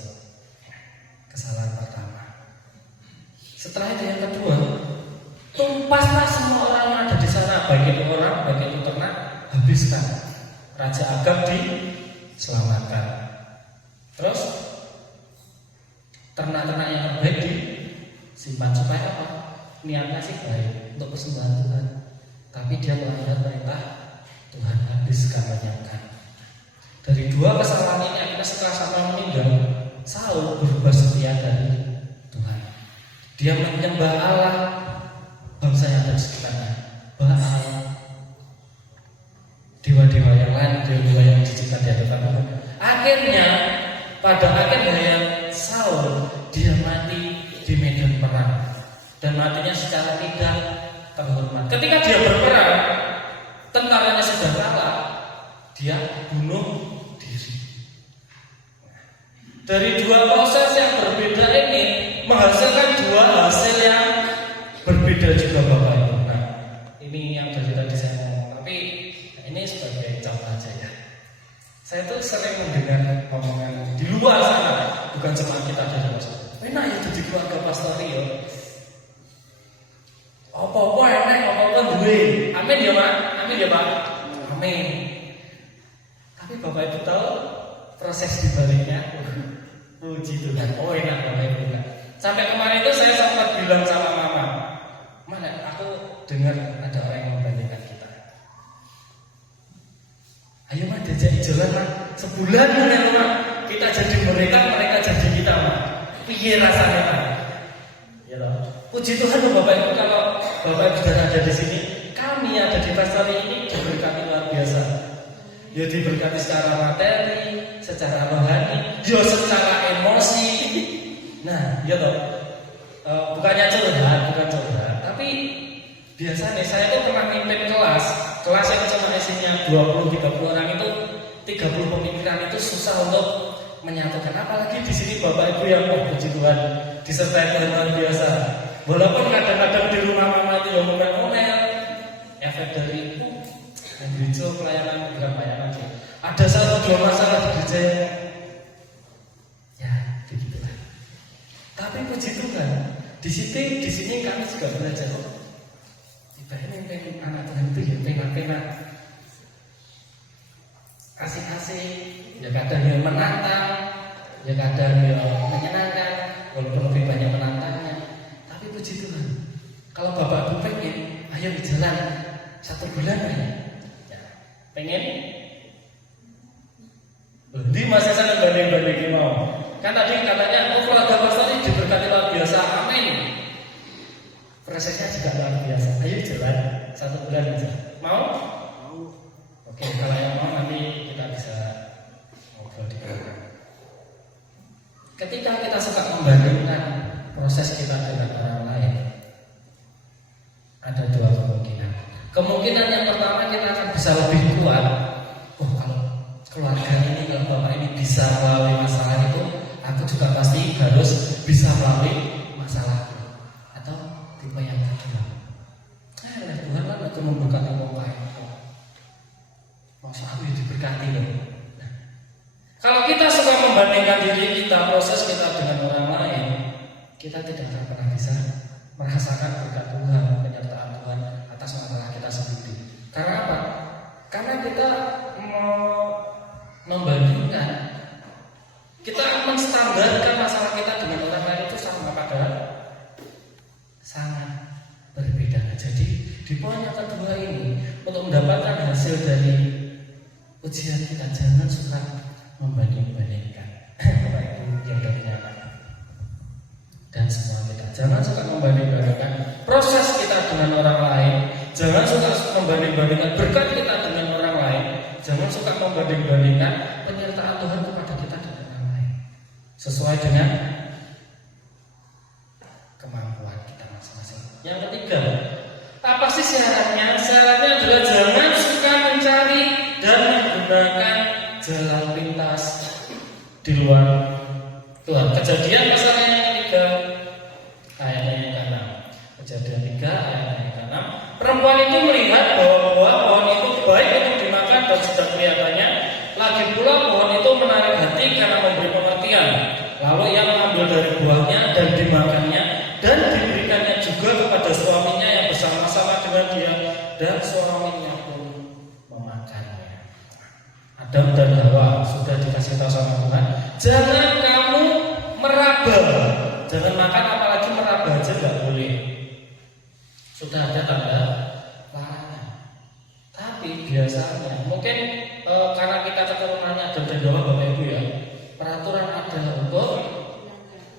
Kesalahan pertama. Setelah itu yang kedua, tumpaslah semua orang yang ada di sana, baik itu orang, baik itu ternak, habiskan. Raja Agab diselamatkan. Terus ternak-ternak yang terbaik disimpan supaya apa? Niatnya sih baik untuk persembahan Tuhan. Tapi dia melanggar perintah Tuhan, habiskan, lenyapkan. Dari dua kesalahan ini akhirnya setelah Samuel meninggal, Saul berubah setia dari Tuhan. Dia menyembah Allah bangsa yang ada di sekitarnya, Baal, dewa-dewa yang lain, dewa-dewa yang diciptakan di hadapan Tuhan. Akhirnya pada akhir hayat Saul, dia mati di medan perang dan matinya secara tidak terhormat. Ketika dia berperang, tentaranya sudah kalah, dia bunuh diri. Dari dua proses yang berbeda ini menghasilkan dua hasil yang berbeda juga Bapak Ibu. Nah, ini yang dari tadi saya ngomong, tapi ini sebagai contoh aja ya. Saya tuh sering mendengar omongan di luar sana, bukan cuma kita di dalam sana. Enak itu di keluarga pastori ya. Apa-apa enak, apa-apa duwe. Amin ya Pak, amin ya Pak, amin. Tapi Bapak Ibu tahu proses dibaliknya. Puji Tuhan, oh enak Bapak Ibu. Sampai kemarin itu saya sempat bilang sama mama, mana aku dengar ada orang yang membandingkan kita. Ayo Mak, diajak jalan Mak, sebulan ya Mak, kita jadi mereka, mereka jadi kita Mak. Piye rasanya Mak? Ya loh. Puji Tuhan loh Bapak Ibu, kalau Bapak Ibu sudah ada di sini, kami ada di pastor ini diberkati luar biasa. Ya diberkati secara materi, secara rohani, ya secara emosi. Nah, ya toh. Bukannya curhat, bukan curhat, tapi biasanya saya tuh pernah mimpin kelas yang cuma isinya 20-30 orang itu 30 pemikiran itu susah untuk menyatukan. Apalagi di sini Bapak Ibu yang puji Tuhan disertai Tuhan luar biasa. Walaupun kadang-kadang di rumah mama itu yang ngomel-ngomel, efek dari gereja pelayanan bukan pelayanan aja. Ada satu dua masalah di gereja ya begitulah. Tapi puji Tuhan di sini kami juga belajar. Ibaratnya pengen anak Tuhan itu ya pengen asik-asik, ya kadang yang menantang, ya kadang yang menyenangkan, walaupun lebih banyak menantangnya. Tapi puji Tuhan, kalau Bapak Ibu pengen, ayo jalan 1 bulan aja. Ya, pengen? Di masa saya banding-bandingin mau. Kan tadi katanya, keluarga pastor ini diberkati luar biasa, amin. Prosesnya juga luar biasa. Ayo jalan 1 bulan aja. Mau? Mau. Oke, kalau yang mau nanti kita bisa ngobrol di belakang. Ketika kita suka membandingkan proses kita dengan orang lain, ada 2 kemungkinan. Kemungkinan yang pertama kita akan bisa lebih kuat. Oh, kalau keluarga ini, kalau bapak ini bisa melalui masalah itu, aku juga pasti harus bisa melalui masalah. Atau tipe yang kedua, Tuhan kan itu membuka tembok. kita tidak akan pernah bisa merasakan berkat Tuhan, penyertaan Tuhan atas masalah kita sendiri. Karena apa? Karena kita membandingkan, kita menstandarkan masalah kita dengan orang lain itu sama, padahal sangat berbeda. Jadi di poin yang kedua ini, untuk mendapatkan hasil dari ujian kita, jangan suka membanding-bandingkan. Bapak Ibu yang punya anak dan semua kita, jangan suka membanding-bandingkan proses kita dengan orang lain, jangan suka membanding-bandingkan berkat kita dengan orang lain, jangan suka membanding-bandingkan penyertaan Tuhan kepada kita dengan orang lain. Sesuai dengan kemampuan kita masing-masing. Yang ketiga, apa sih syaratnya? Syaratnya adalah jangan suka mencari dan menggunakan jalan pintas di luar Tuhan. Kejadian pasal yang ketiga ayat yang ke-6. Kejadian 3 ayat yang ke-6. Perempuan itu melihat bahwa pohon itu baik untuk dimakan dan sudah kelihatannya. Lagi pula pohon itu menarik hati karena memberi pengertian. Lalu ia mengambil dari buahnya dan dimakannya, dan diberikannya juga kepada suaminya yang bersama-sama dengan dia, dan suaminya pun memakannya. Adam dan Hawa sudah dikasih tahu sama Tuhan, jangan kamu meraba, jangan makan, apalagi meraba aja nggak boleh. Sudah ada tanda larangan. Tapi biasanya mungkin karena kita keturunannya Adam dan Hawa, Bapak Ibu ya, peraturan ada untuk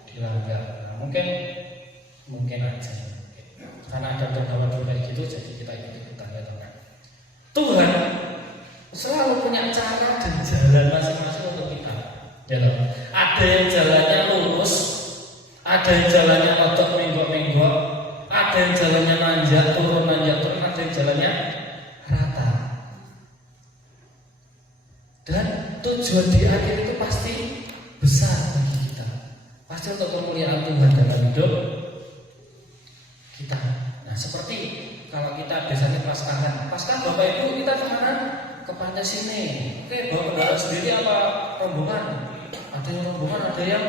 dilanggar. Nah, mungkin aja karena Adam dan Hawa juga kayak gitu, jadi kita ikut-ikutan ya teman. Tuhan selalu punya cara dan jalan masing-masing untuk kita. Ya loh. Ada yang jalannya lurus, ada yang jalannya otot menggok-menggok, ada yang jalannya nanjak turun, ada yang jalannya rata. Dan tujuan di akhir itu pasti besar bagi kita, pasti untuk kemuliaan Tuhan dalam hidup kita. Nah, seperti kalau kita biasanya Paskah Bapak Ibu kita kemana? Ke pantai sini. Oke, bawa kendaraan sendiri apa rombongan? Ada yang rombongan, ada yang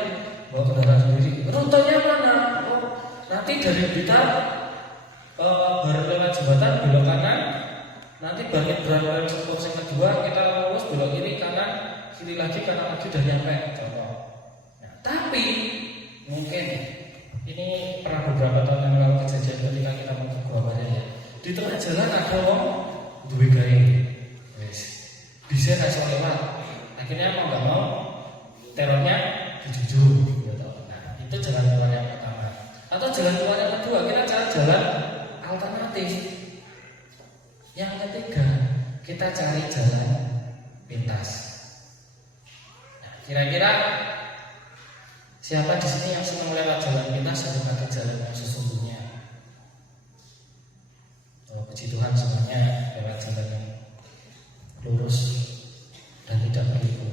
bawa kendaraan sendiri. Rutenya mana? Oh, nanti dari kita baru lewat jembatan belok kanan. Nanti bangkit berapa cukup yang kedua kita lurus belok kiri kanan, kiri lagi kanan lagi udah nyampe. Contoh. Nah, tapi mungkin ini pernah beberapa tahun yang lalu kejadian ketika kita mau ke Gua ya. Di tengah jalan ada wong duwe gawe. Bisa nggak soal lewat, akhirnya mau nggak mau terornya dijujur gitu. Nah, itu jalan keluar yang pertama. Atau jalan keluar yang kedua, kita cari jalan alternatif. Yang ketiga, kita cari jalan pintas. Nah, kira-kira siapa di sini yang senang lewat jalan pintas atau pakai jalan yang sesungguhnya? Oh, puji Tuhan semuanya lewat jalan yang lurus dan tidak berliku.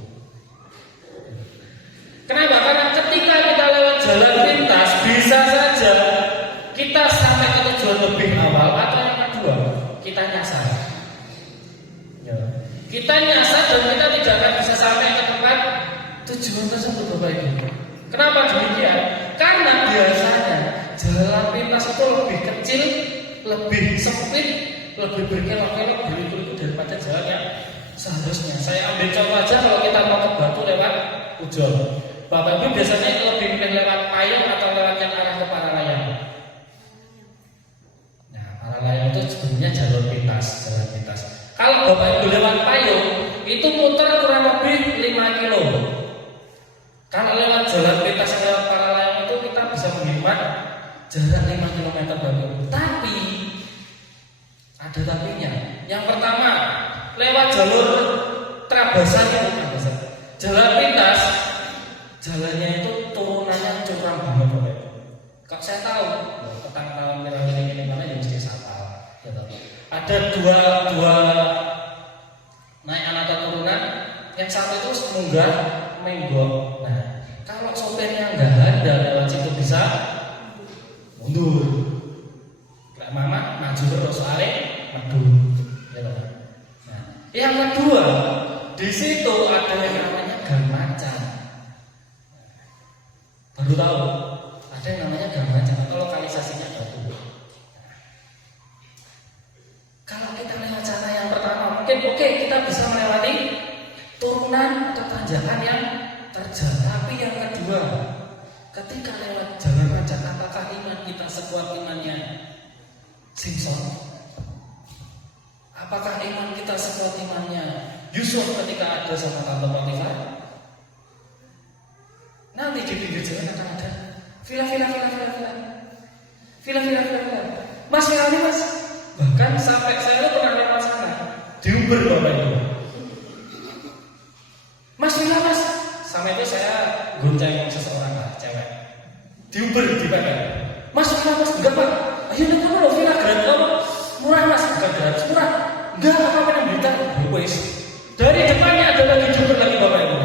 Kenapa? Karena ketika kita lewat jalan pintas, bisa saja kita sampai ke tujuan lebih awal, atau yang kedua kita nyasar. Ya. Kita nyasar dan kita tidak akan bisa sampai ke tempat tujuan tersebut, Bapak Ibu. Kenapa demikian? Karena biasanya jalan pintas itu lebih kecil, lebih sempit, lebih berkelok-kelok, berliku-liku daripada jalan yang seharusnya. Saya ambil contoh aja, kalau kita mau ke Batu lewat Ujol, Bapak Ibu biasanya lebih milih lewat Payung atau lewat yang arah ke Paralayang. Nah, Paralayang itu sebenarnya jalur pintas, jalan pintas. Kalau Bapak Ibu lewat Payung, itu muter kurang lebih 5 kilo. Kalau lewat jalan pintas yang lewat Paralayang itu kita bisa menghemat jarak 5 km Bapak Ibu. Tapi ada tapinya. Yang pertama, lewat jalur Trabasan, jalan pintas, jalannya itu turunannya curam banget Bapak Ibu. Kok saya tahu, petang tahun ini mana yang mesti sapal. Gitu. Ada dua naikan atau turunan, yang satu itu munggah menggok. Nah, kalau sopirnya nggak ada lewat situ bisa mundur. Kayak mama maju terus arek medun. Gitu. Nah, yang kedua, di situ ada yang namanya gang macan. Baru tahu, ada yang namanya mungkin oke, kita bisa melewati turunan atau tanjakan yang terjal. Tapi yang kedua, ketika lewat jalan macet, apakah iman kita sekuat imannya Simpson? Apakah iman kita sekuat imannya Yusuf ketika ada sama tante Potifar? Nanti di pinggir jalan akan ada villa. Mas Firani mas, bahkan sampai saya pernah lewat sana di Uber bapak itu. Mas villa mas, sampai itu saya gonceng seseorang lah, cewek di Uber di pakai. Mas villa mas, enggak pak, ayo nanti mau villa gratis apa? Murah mas, bukan gratis murah. Enggak apa-apa yang berita, wes. Dari depannya ada lagi Uber lagi bapak ibu.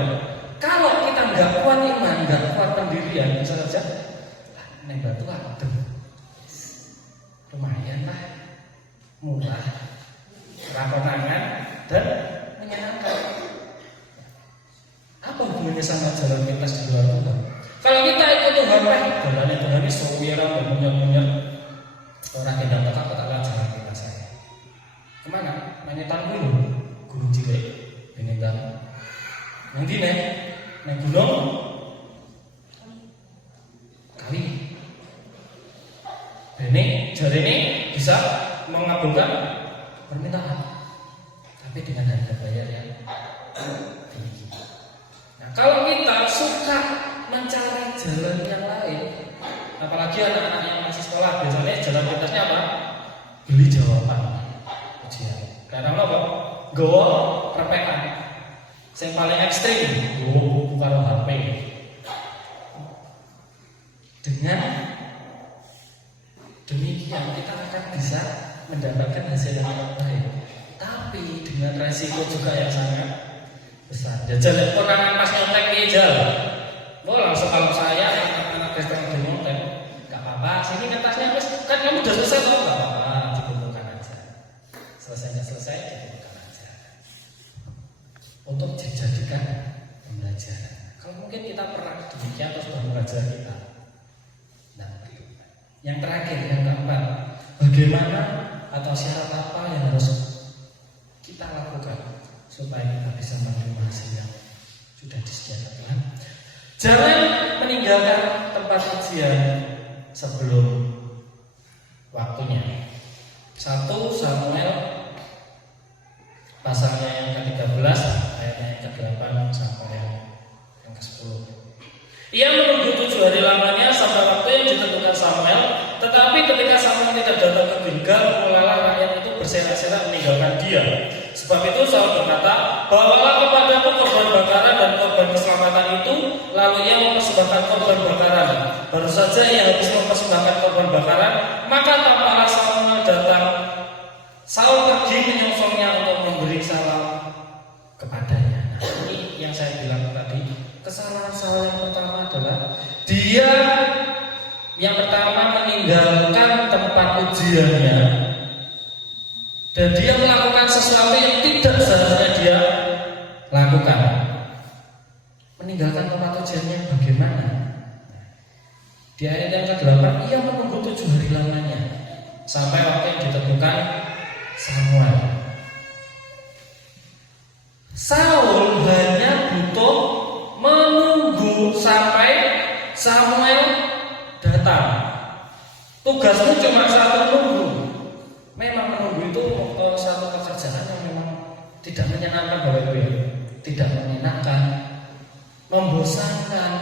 Kalau kita nggak kuat iman, nggak kuat pendirian, bisa saja nih batu adem. Lumayan lah, murah, rakonangan dan menyenangkan. Apa hubungannya sama jalan pintas di luar Tuhan? Kalau kita ikut Tuhan, jalannya Tuhan ini sewira dan punya orang yang datang apa tak lah jalan pintas saya. Kemana? Menyetan gunung Cilek, menyetan. Nanti naik gunung kali. Jari ini bisa mengabulkan permintaan, tapi dengan harga bayar yang tinggi. Nah, kalau kita suka mencari jalan yang lain, apalagi anak-anak yang masih sekolah, biasanya jalan pintasnya apa? Beli jawaban ujian. Karena apa? Gowo repekan. Yang paling ekstrim, gowo buku karo HP. Dengan demikian kita akan bisa mendapatkan hasil yang terbaik, tapi dengan resiko juga yang sangat besar. Jalan konangan pas nyontek jal, langsung kalau saya anak-anak Kristen di nyontek, nggak apa-apa. Sini kertasnya kan kamu udah selesai kok, nggak apa-apa, dikumpulkan aja. Selesai dikumpulkan aja. Untuk dijadikan pembelajaran. Kalau mungkin kita pernah demikian atau sudah mengajar kita. Nah, yang terakhir, yang keempat, bagaimana atau syarat apa yang harus kita lakukan supaya kita bisa menerima hasil yang sudah disediakan Tuhan? Jangan meninggalkan tempat ujian sebelum waktunya. 1 Samuel pasalnya yang ke-13 ayatnya yang ke-8 sampai yang ke-10. Ia menunggu 7 hari lamanya sampai waktu yang ditentukan Samuel. Tetapi ketika Samuel tidak datang ke Gilgal, mulailah rakyat itu berserak-serak meninggalkan dia. Sebab itu Saul berkata, bawalah kepadaku korban bakaran dan korban keselamatan itu. Lalu ia mempersembahkan korban bakaran. Baru saja ia habis mempersembahkan korban bakaran, maka tampaklah Samuel datang. Saul pergi menyongsongnya untuk memberi salam kepadanya. Nah, ini yang saya bilang tadi. Kesalahan Saul yang pertama adalah dia yang pertama meninggalkan tempat ujiannya dan dia melakukan sesuatu yang tidak seharusnya dia lakukan. Meninggalkan tempat ujiannya bagaimana? Di ayat yang ke-8 ia menunggu 7 hari lamanya sampai waktu yang ditentukan Samuel. Saul hanya butuh menunggu sampai Samuel datang. Tugasmu cuma satu, menunggu. Memang menunggu itu satu pekerjaan yang memang tidak menyenangkan Bapak Ibu ya. Tidak menyenangkan, membosankan,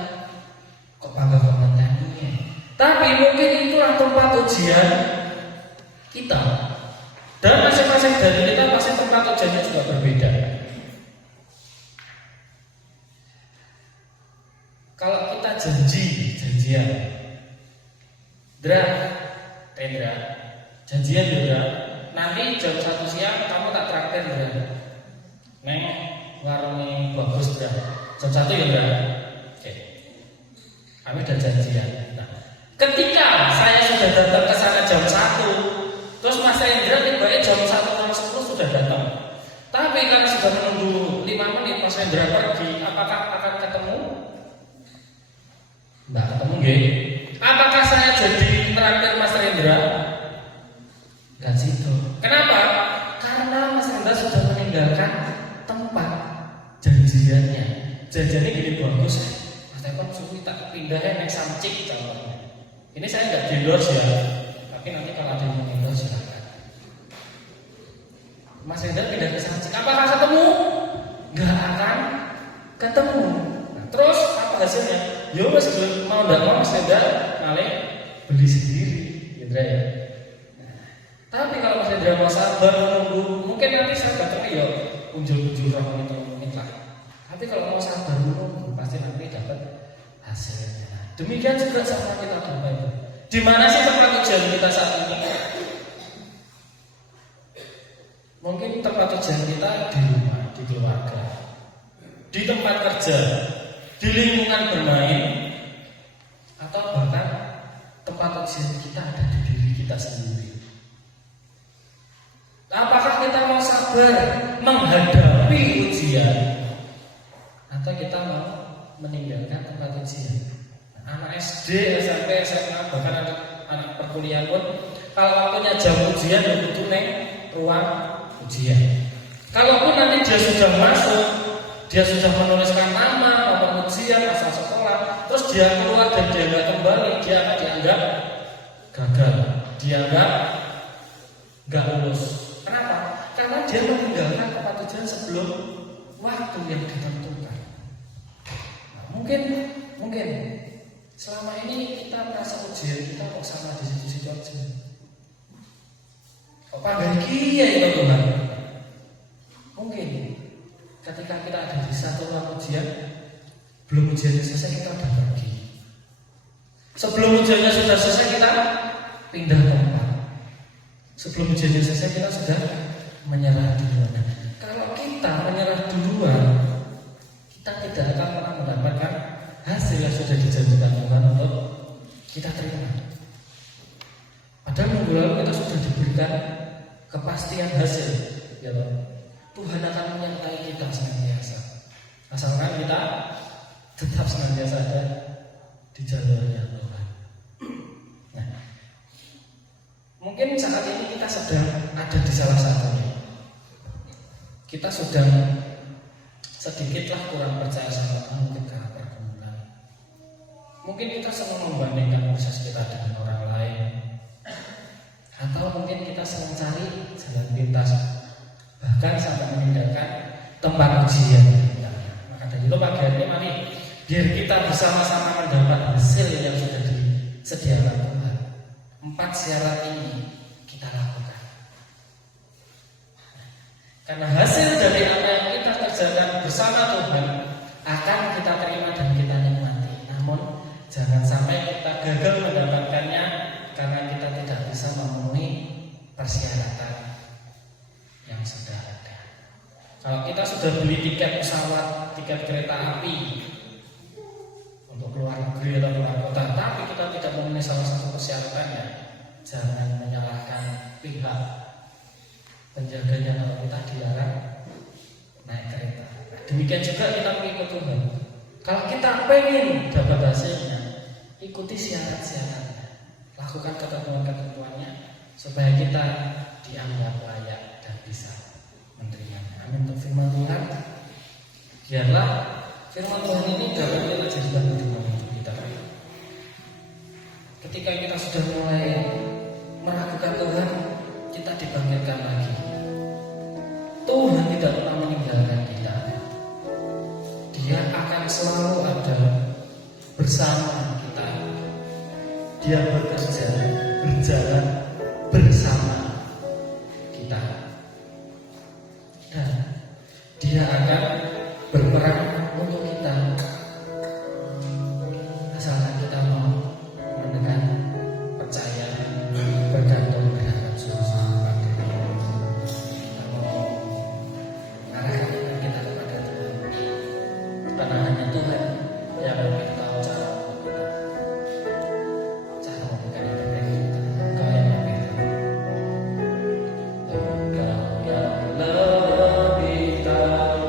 kok bangga komentarnya. Tapi mungkin itulah tempat ujian kita. Dan masing-masing dari kita pasti tempat ujiannya juga berbeda. Kalau kita janjian, Tendra, janjian juga. Nanti jam 1 siang kamu tak traktir Dra. Neng warungnya bagus Dra. Jam 1 ya Dra. Oke. Kami udah janjian. Nah, ketika saya sudah datang ke sana jam 1, terus Mas Hendra tiba-tiba jam 1:10 sudah datang. Tapi karena sudah menunggu 5 menit Mas Hendra pergi, apakah akan ketemu? Nggak ketemu nggih. Apakah saya jadi traktir Mas Rendra? Enggak situ. Kenapa? Karena Mas Rendra sudah meninggal meninggalkan tempat janjiannya. Janjiannya gini bagus, Mas Tepan suruh tak pindahnya naik Samcik contohnya. Ini saya nggak endorse ya, tapi nanti kalau ada yang endorse silakan. Mas Hendra pindah ke Samcik, apakah ketemu? Nggak akan ketemu. Nah, terus apa hasilnya? Yo mas mau nggak mau Mas Hendra malah beli sendiri, Hendra ya. Nah, tapi kalau Mas Hendra mau sabar menunggu, mungkin nanti saya ketemu ya unjul-unjul roh itu mungkin lah. Tapi kalau mau sabar menunggu, pasti nanti dapat hasilnya. Demikian juga sama kita Bapak Ibu. Di mana sih tempat ujian kita saat ini? Mungkin tempat ujian kita di rumah, di keluarga, di tempat kerja, di lingkungan bermain, atau bahkan tempat ujian kita ada di diri kita sendiri. Apakah kita mau sabar menghadapi ujian, atau kita mau meninggalkan tempat ujian? Anak SD, SMP, SMA, bahkan anak perkuliahan pun kalau waktunya jam ujian itu neng ruang ujian. Kalaupun nanti dia sudah masuk, dia sudah menuliskan nama, nomor ujian, asal sekolah, terus dia keluar dan dia nggak kembali, dia akan dianggap gagal, dianggap nggak lulus. Kenapa? Karena dia meninggalkan tempat ujian sebelum waktu yang ditentukan. Nah, mungkin selama ini kita merasa ujian kita kok sama di situ-situ aja. Kok bahagia ya Tuhan? Mungkin ketika kita ada di satu ruang ujian, belum ujiannya selesai kita udah pergi. Sebelum ujiannya sudah selesai kita pindah tempat. Sebelum ujiannya selesai kita sudah menyerah duluan. Kalau kita menyerah duluan, kita tidak akan pernah mendapatkan hasil yang sudah dijanjikan Tuhan untuk kita terima. Padahal minggu lalu kita sudah diberikan kepastian hasil, ya Lord. Tuhan akan menyertai kita senantiasa, asalkan kita tetap senantiasa ada di jalurnya Tuhan. Nah, mungkin saat ini kita sedang ada di salah satunya. Kita sudah sedikitlah kurang percaya sama Tuhan ketika pergumulan. Mungkin kita selalu membandingkan proses kita dengan orang lain, atau mungkin kita selalu cari jalan pintas, bahkan sampai meninggalkan tempat ujian. Maka dari itu pagi hari ini mari biar kita bersama-sama mendapat hasil yang sudah disediakan Tuhan. 4 syarat ini kita lakukan. Karena hasil dari apa yang kita kerjakan bersama Tuhan akan kita terima dan kita nikmati. Namun jangan sampai kita gagal mendapatkannya karena kita tidak bisa memenuhi persyaratan yang sudah ada. Kalau kita sudah beli tiket pesawat, tiket kereta api untuk keluar negeri atau keluar kota, tapi kita tidak memenuhi salah satu persyaratannya, jangan menyalahkan pihak penjaganya kalau kita dilarang naik kereta. Demikian juga kita mengikut Tuhan. Kalau kita pengen dapat hasilnya, ikuti syarat-syaratnya, lakukan ketentuan-ketentuannya supaya kita dianggap layak dan bisa menerimanya. Amin. Untuk firman Tuhan, biarlah firman Tuhan ini dapat kita jadikan pedoman untuk kita. Ketika kita sudah mulai meragukan Tuhan, kita dibangkitkan lagi. Tuhan tidak pernah meninggalkan kita. Dia akan selalu ada bersama kita. Dia bekerja, berjalan bersama kita. Dan Dia akan berperang untuk kita. Asalkan kita mau mendengar, percaya, bergantung terhadap sungguh-sungguh kita mau arahkan kita kepada Tuhan. Karena hanya Tuhan yang lebih tahu cara memberikan yang terbaik kita. Engkau yang lebih tahu. Engkau yang lebih tahu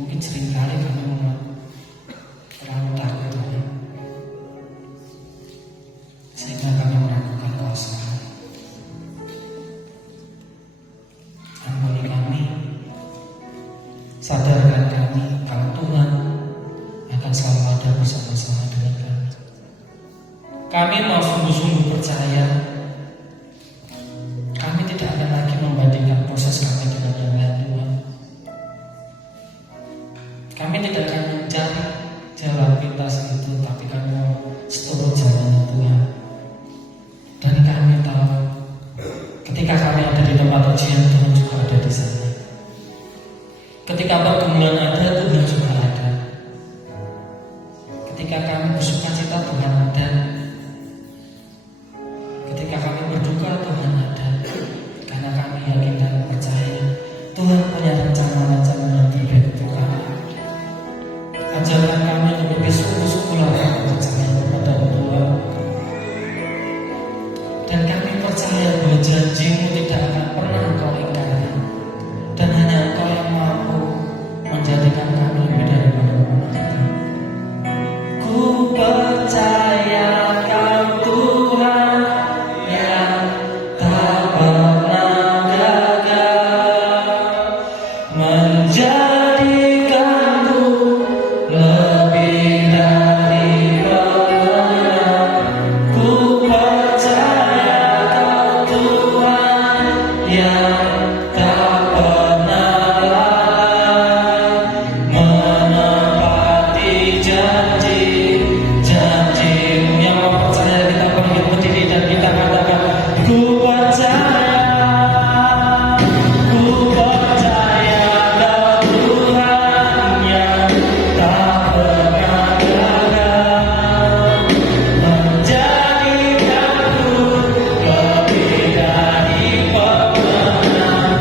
mungkin seringkali kami terlalu takut Tuhan, sehingga kami meragukan kuasa. Ampuni kami, sadarkan kami kalau Tuhan akan selalu ada bersama-sama dengan kami. Kami mau sungguh-sungguh percaya, kami tidak akan lagi membandingkan proses kami dengan yang lain Tuhan. Kami tidak akan mencari jalan pintas itu, tapi kami mau seturut jalannya Tuhan. Dan kami tahu ketika kami ada di tempat ujian, Tuhan juga ada di sana. Ketika pergumulan ada, Tuhan juga ada. Ketika kami bersuka cita, Tuhan ada. Ketika kami berduka, Tuhan ada. Karena kami yakin dan percaya Tuhan punya rencana-rencana yang terbaik untuk kami. Ajarkan kami lebih sungguh-sungguh percaya kepada Tuhan. Dan kami percaya bahwa janji-Mu tidak akan pernah Engkau ingkari. Dan hanya Engkau yang mampu menjadikan kami lebih daripada pemenang. Ku percaya Kau Tuhan yang tak pernah gagal menjadikanku lebih dari pemenang. Ku percaya Kau Tuhan yang tak pernah lalai menepati janji-janji-Mu. Yang mau percaya, kita bangkit berdiri dan kita katakan, ku percaya Kau Tuhan yang tak pernah gagal menjadikanku lebih dari pemenang.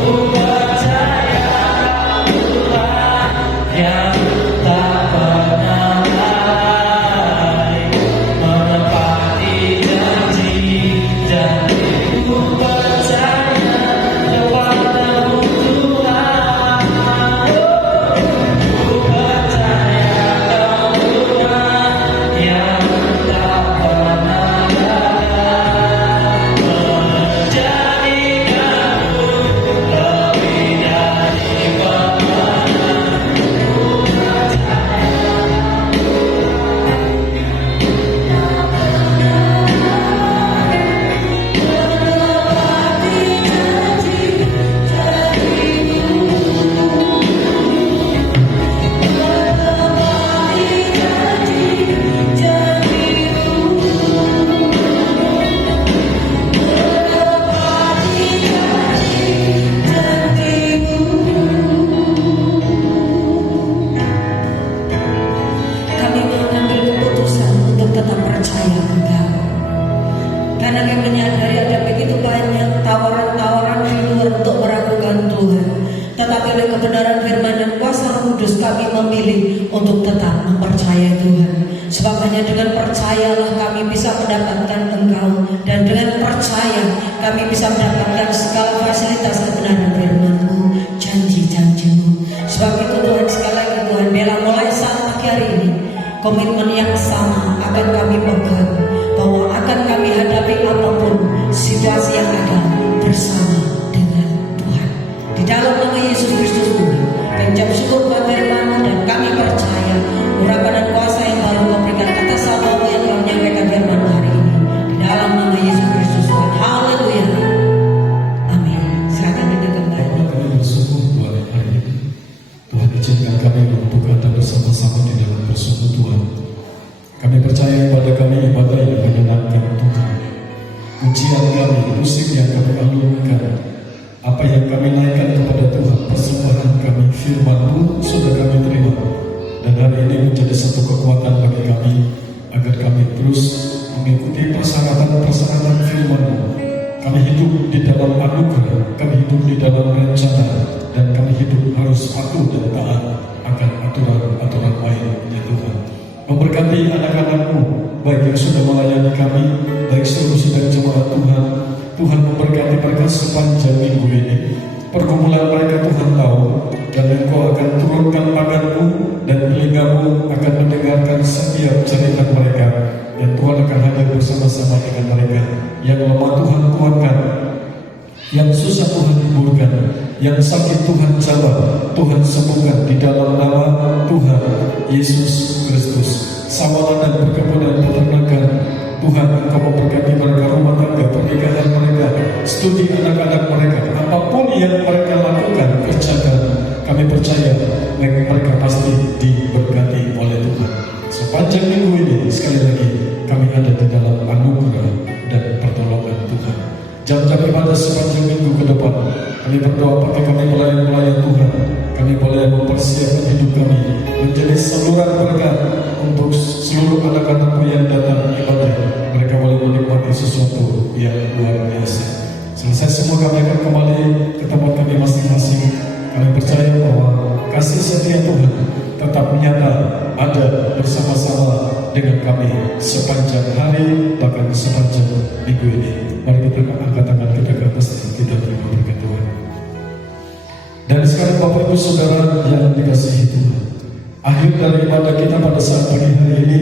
Ku percaya Kau Tuhan yang tak pernah lalai menepati janji-janji. Ku percaya kepada-Mu Tuhan. Ku percaya Kau Tuhan yang tak pernah gagal menjadikanku lebih dari pemenang. Kami mengambil keputusan untuk tetap percaya Engkau. Karena kami menyadari ada begitu banyak tawaran-tawaran di luar untuk meragukan Tuhan. Tetapi oleh kebenaran firman dan kuasa Roh Kudus kami memilih untuk tetap mempercayai Tuhan. Sebab hanya dengan percayalah kami bisa mendapatkan Engkau. Dan dengan percaya kami bisa mendapatkan segala fasilitas kebenaran firman-Mu, janji-janji-Mu. Sebab itu Tuhan, sekali lagi Tuhan, biarlah mulai saat pagi hari ini komitmen yang sama akan kami pegang, bahwa akan kami hadapi apapun situasi yang ada bersama dengan Tuhan. Di dalam nama Yesus Kristus Tuhan, penjam syukur buat firman-Mu, dan kami percaya urapan dan kuasa yang baru Kau berikan atas hamba-Mu yang telah menyampaikan firman hari ini. Di dalam nama Yesus Kristus Tuhan, haleluya, amin. Silakan duduk kembali. Kami bersyukur Tuhan hari ini. Tuhan izinkan kami membuka dan bersama-sama di dalam persekutuan. Kami percaya pada kami ibadah yang menyenangkan Tuhan. Ujian kami, musik yang kami alunkan, apa yang kami naikkan kepada Tuhan, persembahan kami, firman-Mu sudah kami terima. Dan hari ini menjadi satu kekuatan bagi kami, agar kami terus mengikuti persyaratan-persyaratan firman-Mu. Kami hidup di dalam anugerah, kami hidup di dalam rencana, dan kami hidup harus patuh dan taat akan aturan-aturan lain, ya Tuhan. Memberkati anak-anak-Mu, baik yang sudah melayani kami, baik seluruh sidang jemaat Tuhan. Tuhan memberkati mereka sepanjang minggu ini. Pergumulan mereka Tuhan tahu, dan Engkau akan turunkan Yang sakit Tuhan jawab, Tuhan sembuhkan di dalam nama Tuhan Yesus Kristus. Samalah dan perkebunan peternakan, Tuhan Engkau memberkati mereka, rumah tangga, pernikahan mereka, studi anak-anak mereka, apapun yang mereka lakukan, kerjakan, kami percaya mereka pasti diberkati oleh Tuhan. Sepanjang minggu ini, sekali lagi, kami ada di dalam anugerah dan pertolongan Tuhan. Jam-jam ibadah sepanjang minggu ke depan, kami berdoa pakai kami pelayan-pelayan Tuhan. Kami boleh mempersiapkan hidup kami menjadi saluran berkat untuk seluruh anak-anakmu yang datang ibadah. Mereka boleh menikmati sesuatu yang luar biasa. Selesai semua, kami akan kembali ke tempat kami masing-masing. Kami percaya bahwa kasih setia Tuhan tetap nyata ada bersama-sama dengan kami sepanjang hari, bahkan sepanjang minggu ini. Mari kita angkat tangan kita ke atas dan kita terima berkat Tuhan. Dan sekarang Bapak Ibu Saudara yang dikasihi Tuhan, akhir dari ibadah kita pada saat pagi hari ini,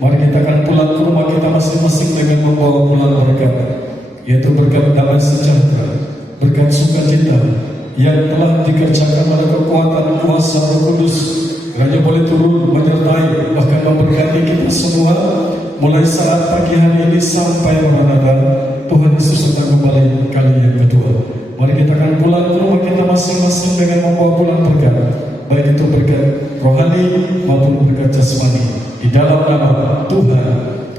mari kita akan pulang ke rumah kita masing-masing dengan membawa pulang berkat, yaitu berkat damai sejahtera, berkat sukacita yang telah dikerjakan oleh kekuatan kuasa Roh Kudus. Kiranya boleh turun menyertai bahkan memberkati kita semua mulai saat pagi hari ini sampai Maranatha. Tuhan Yesus akan kembali kali yang kedua. Mari kita akan pulang ke rumah kita masing-masing dengan membawa pulang berkat, baik itu berkat rohani maupun berkat jasmani, di dalam nama Tuhan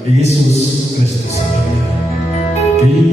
Yesus Kristus. Amin.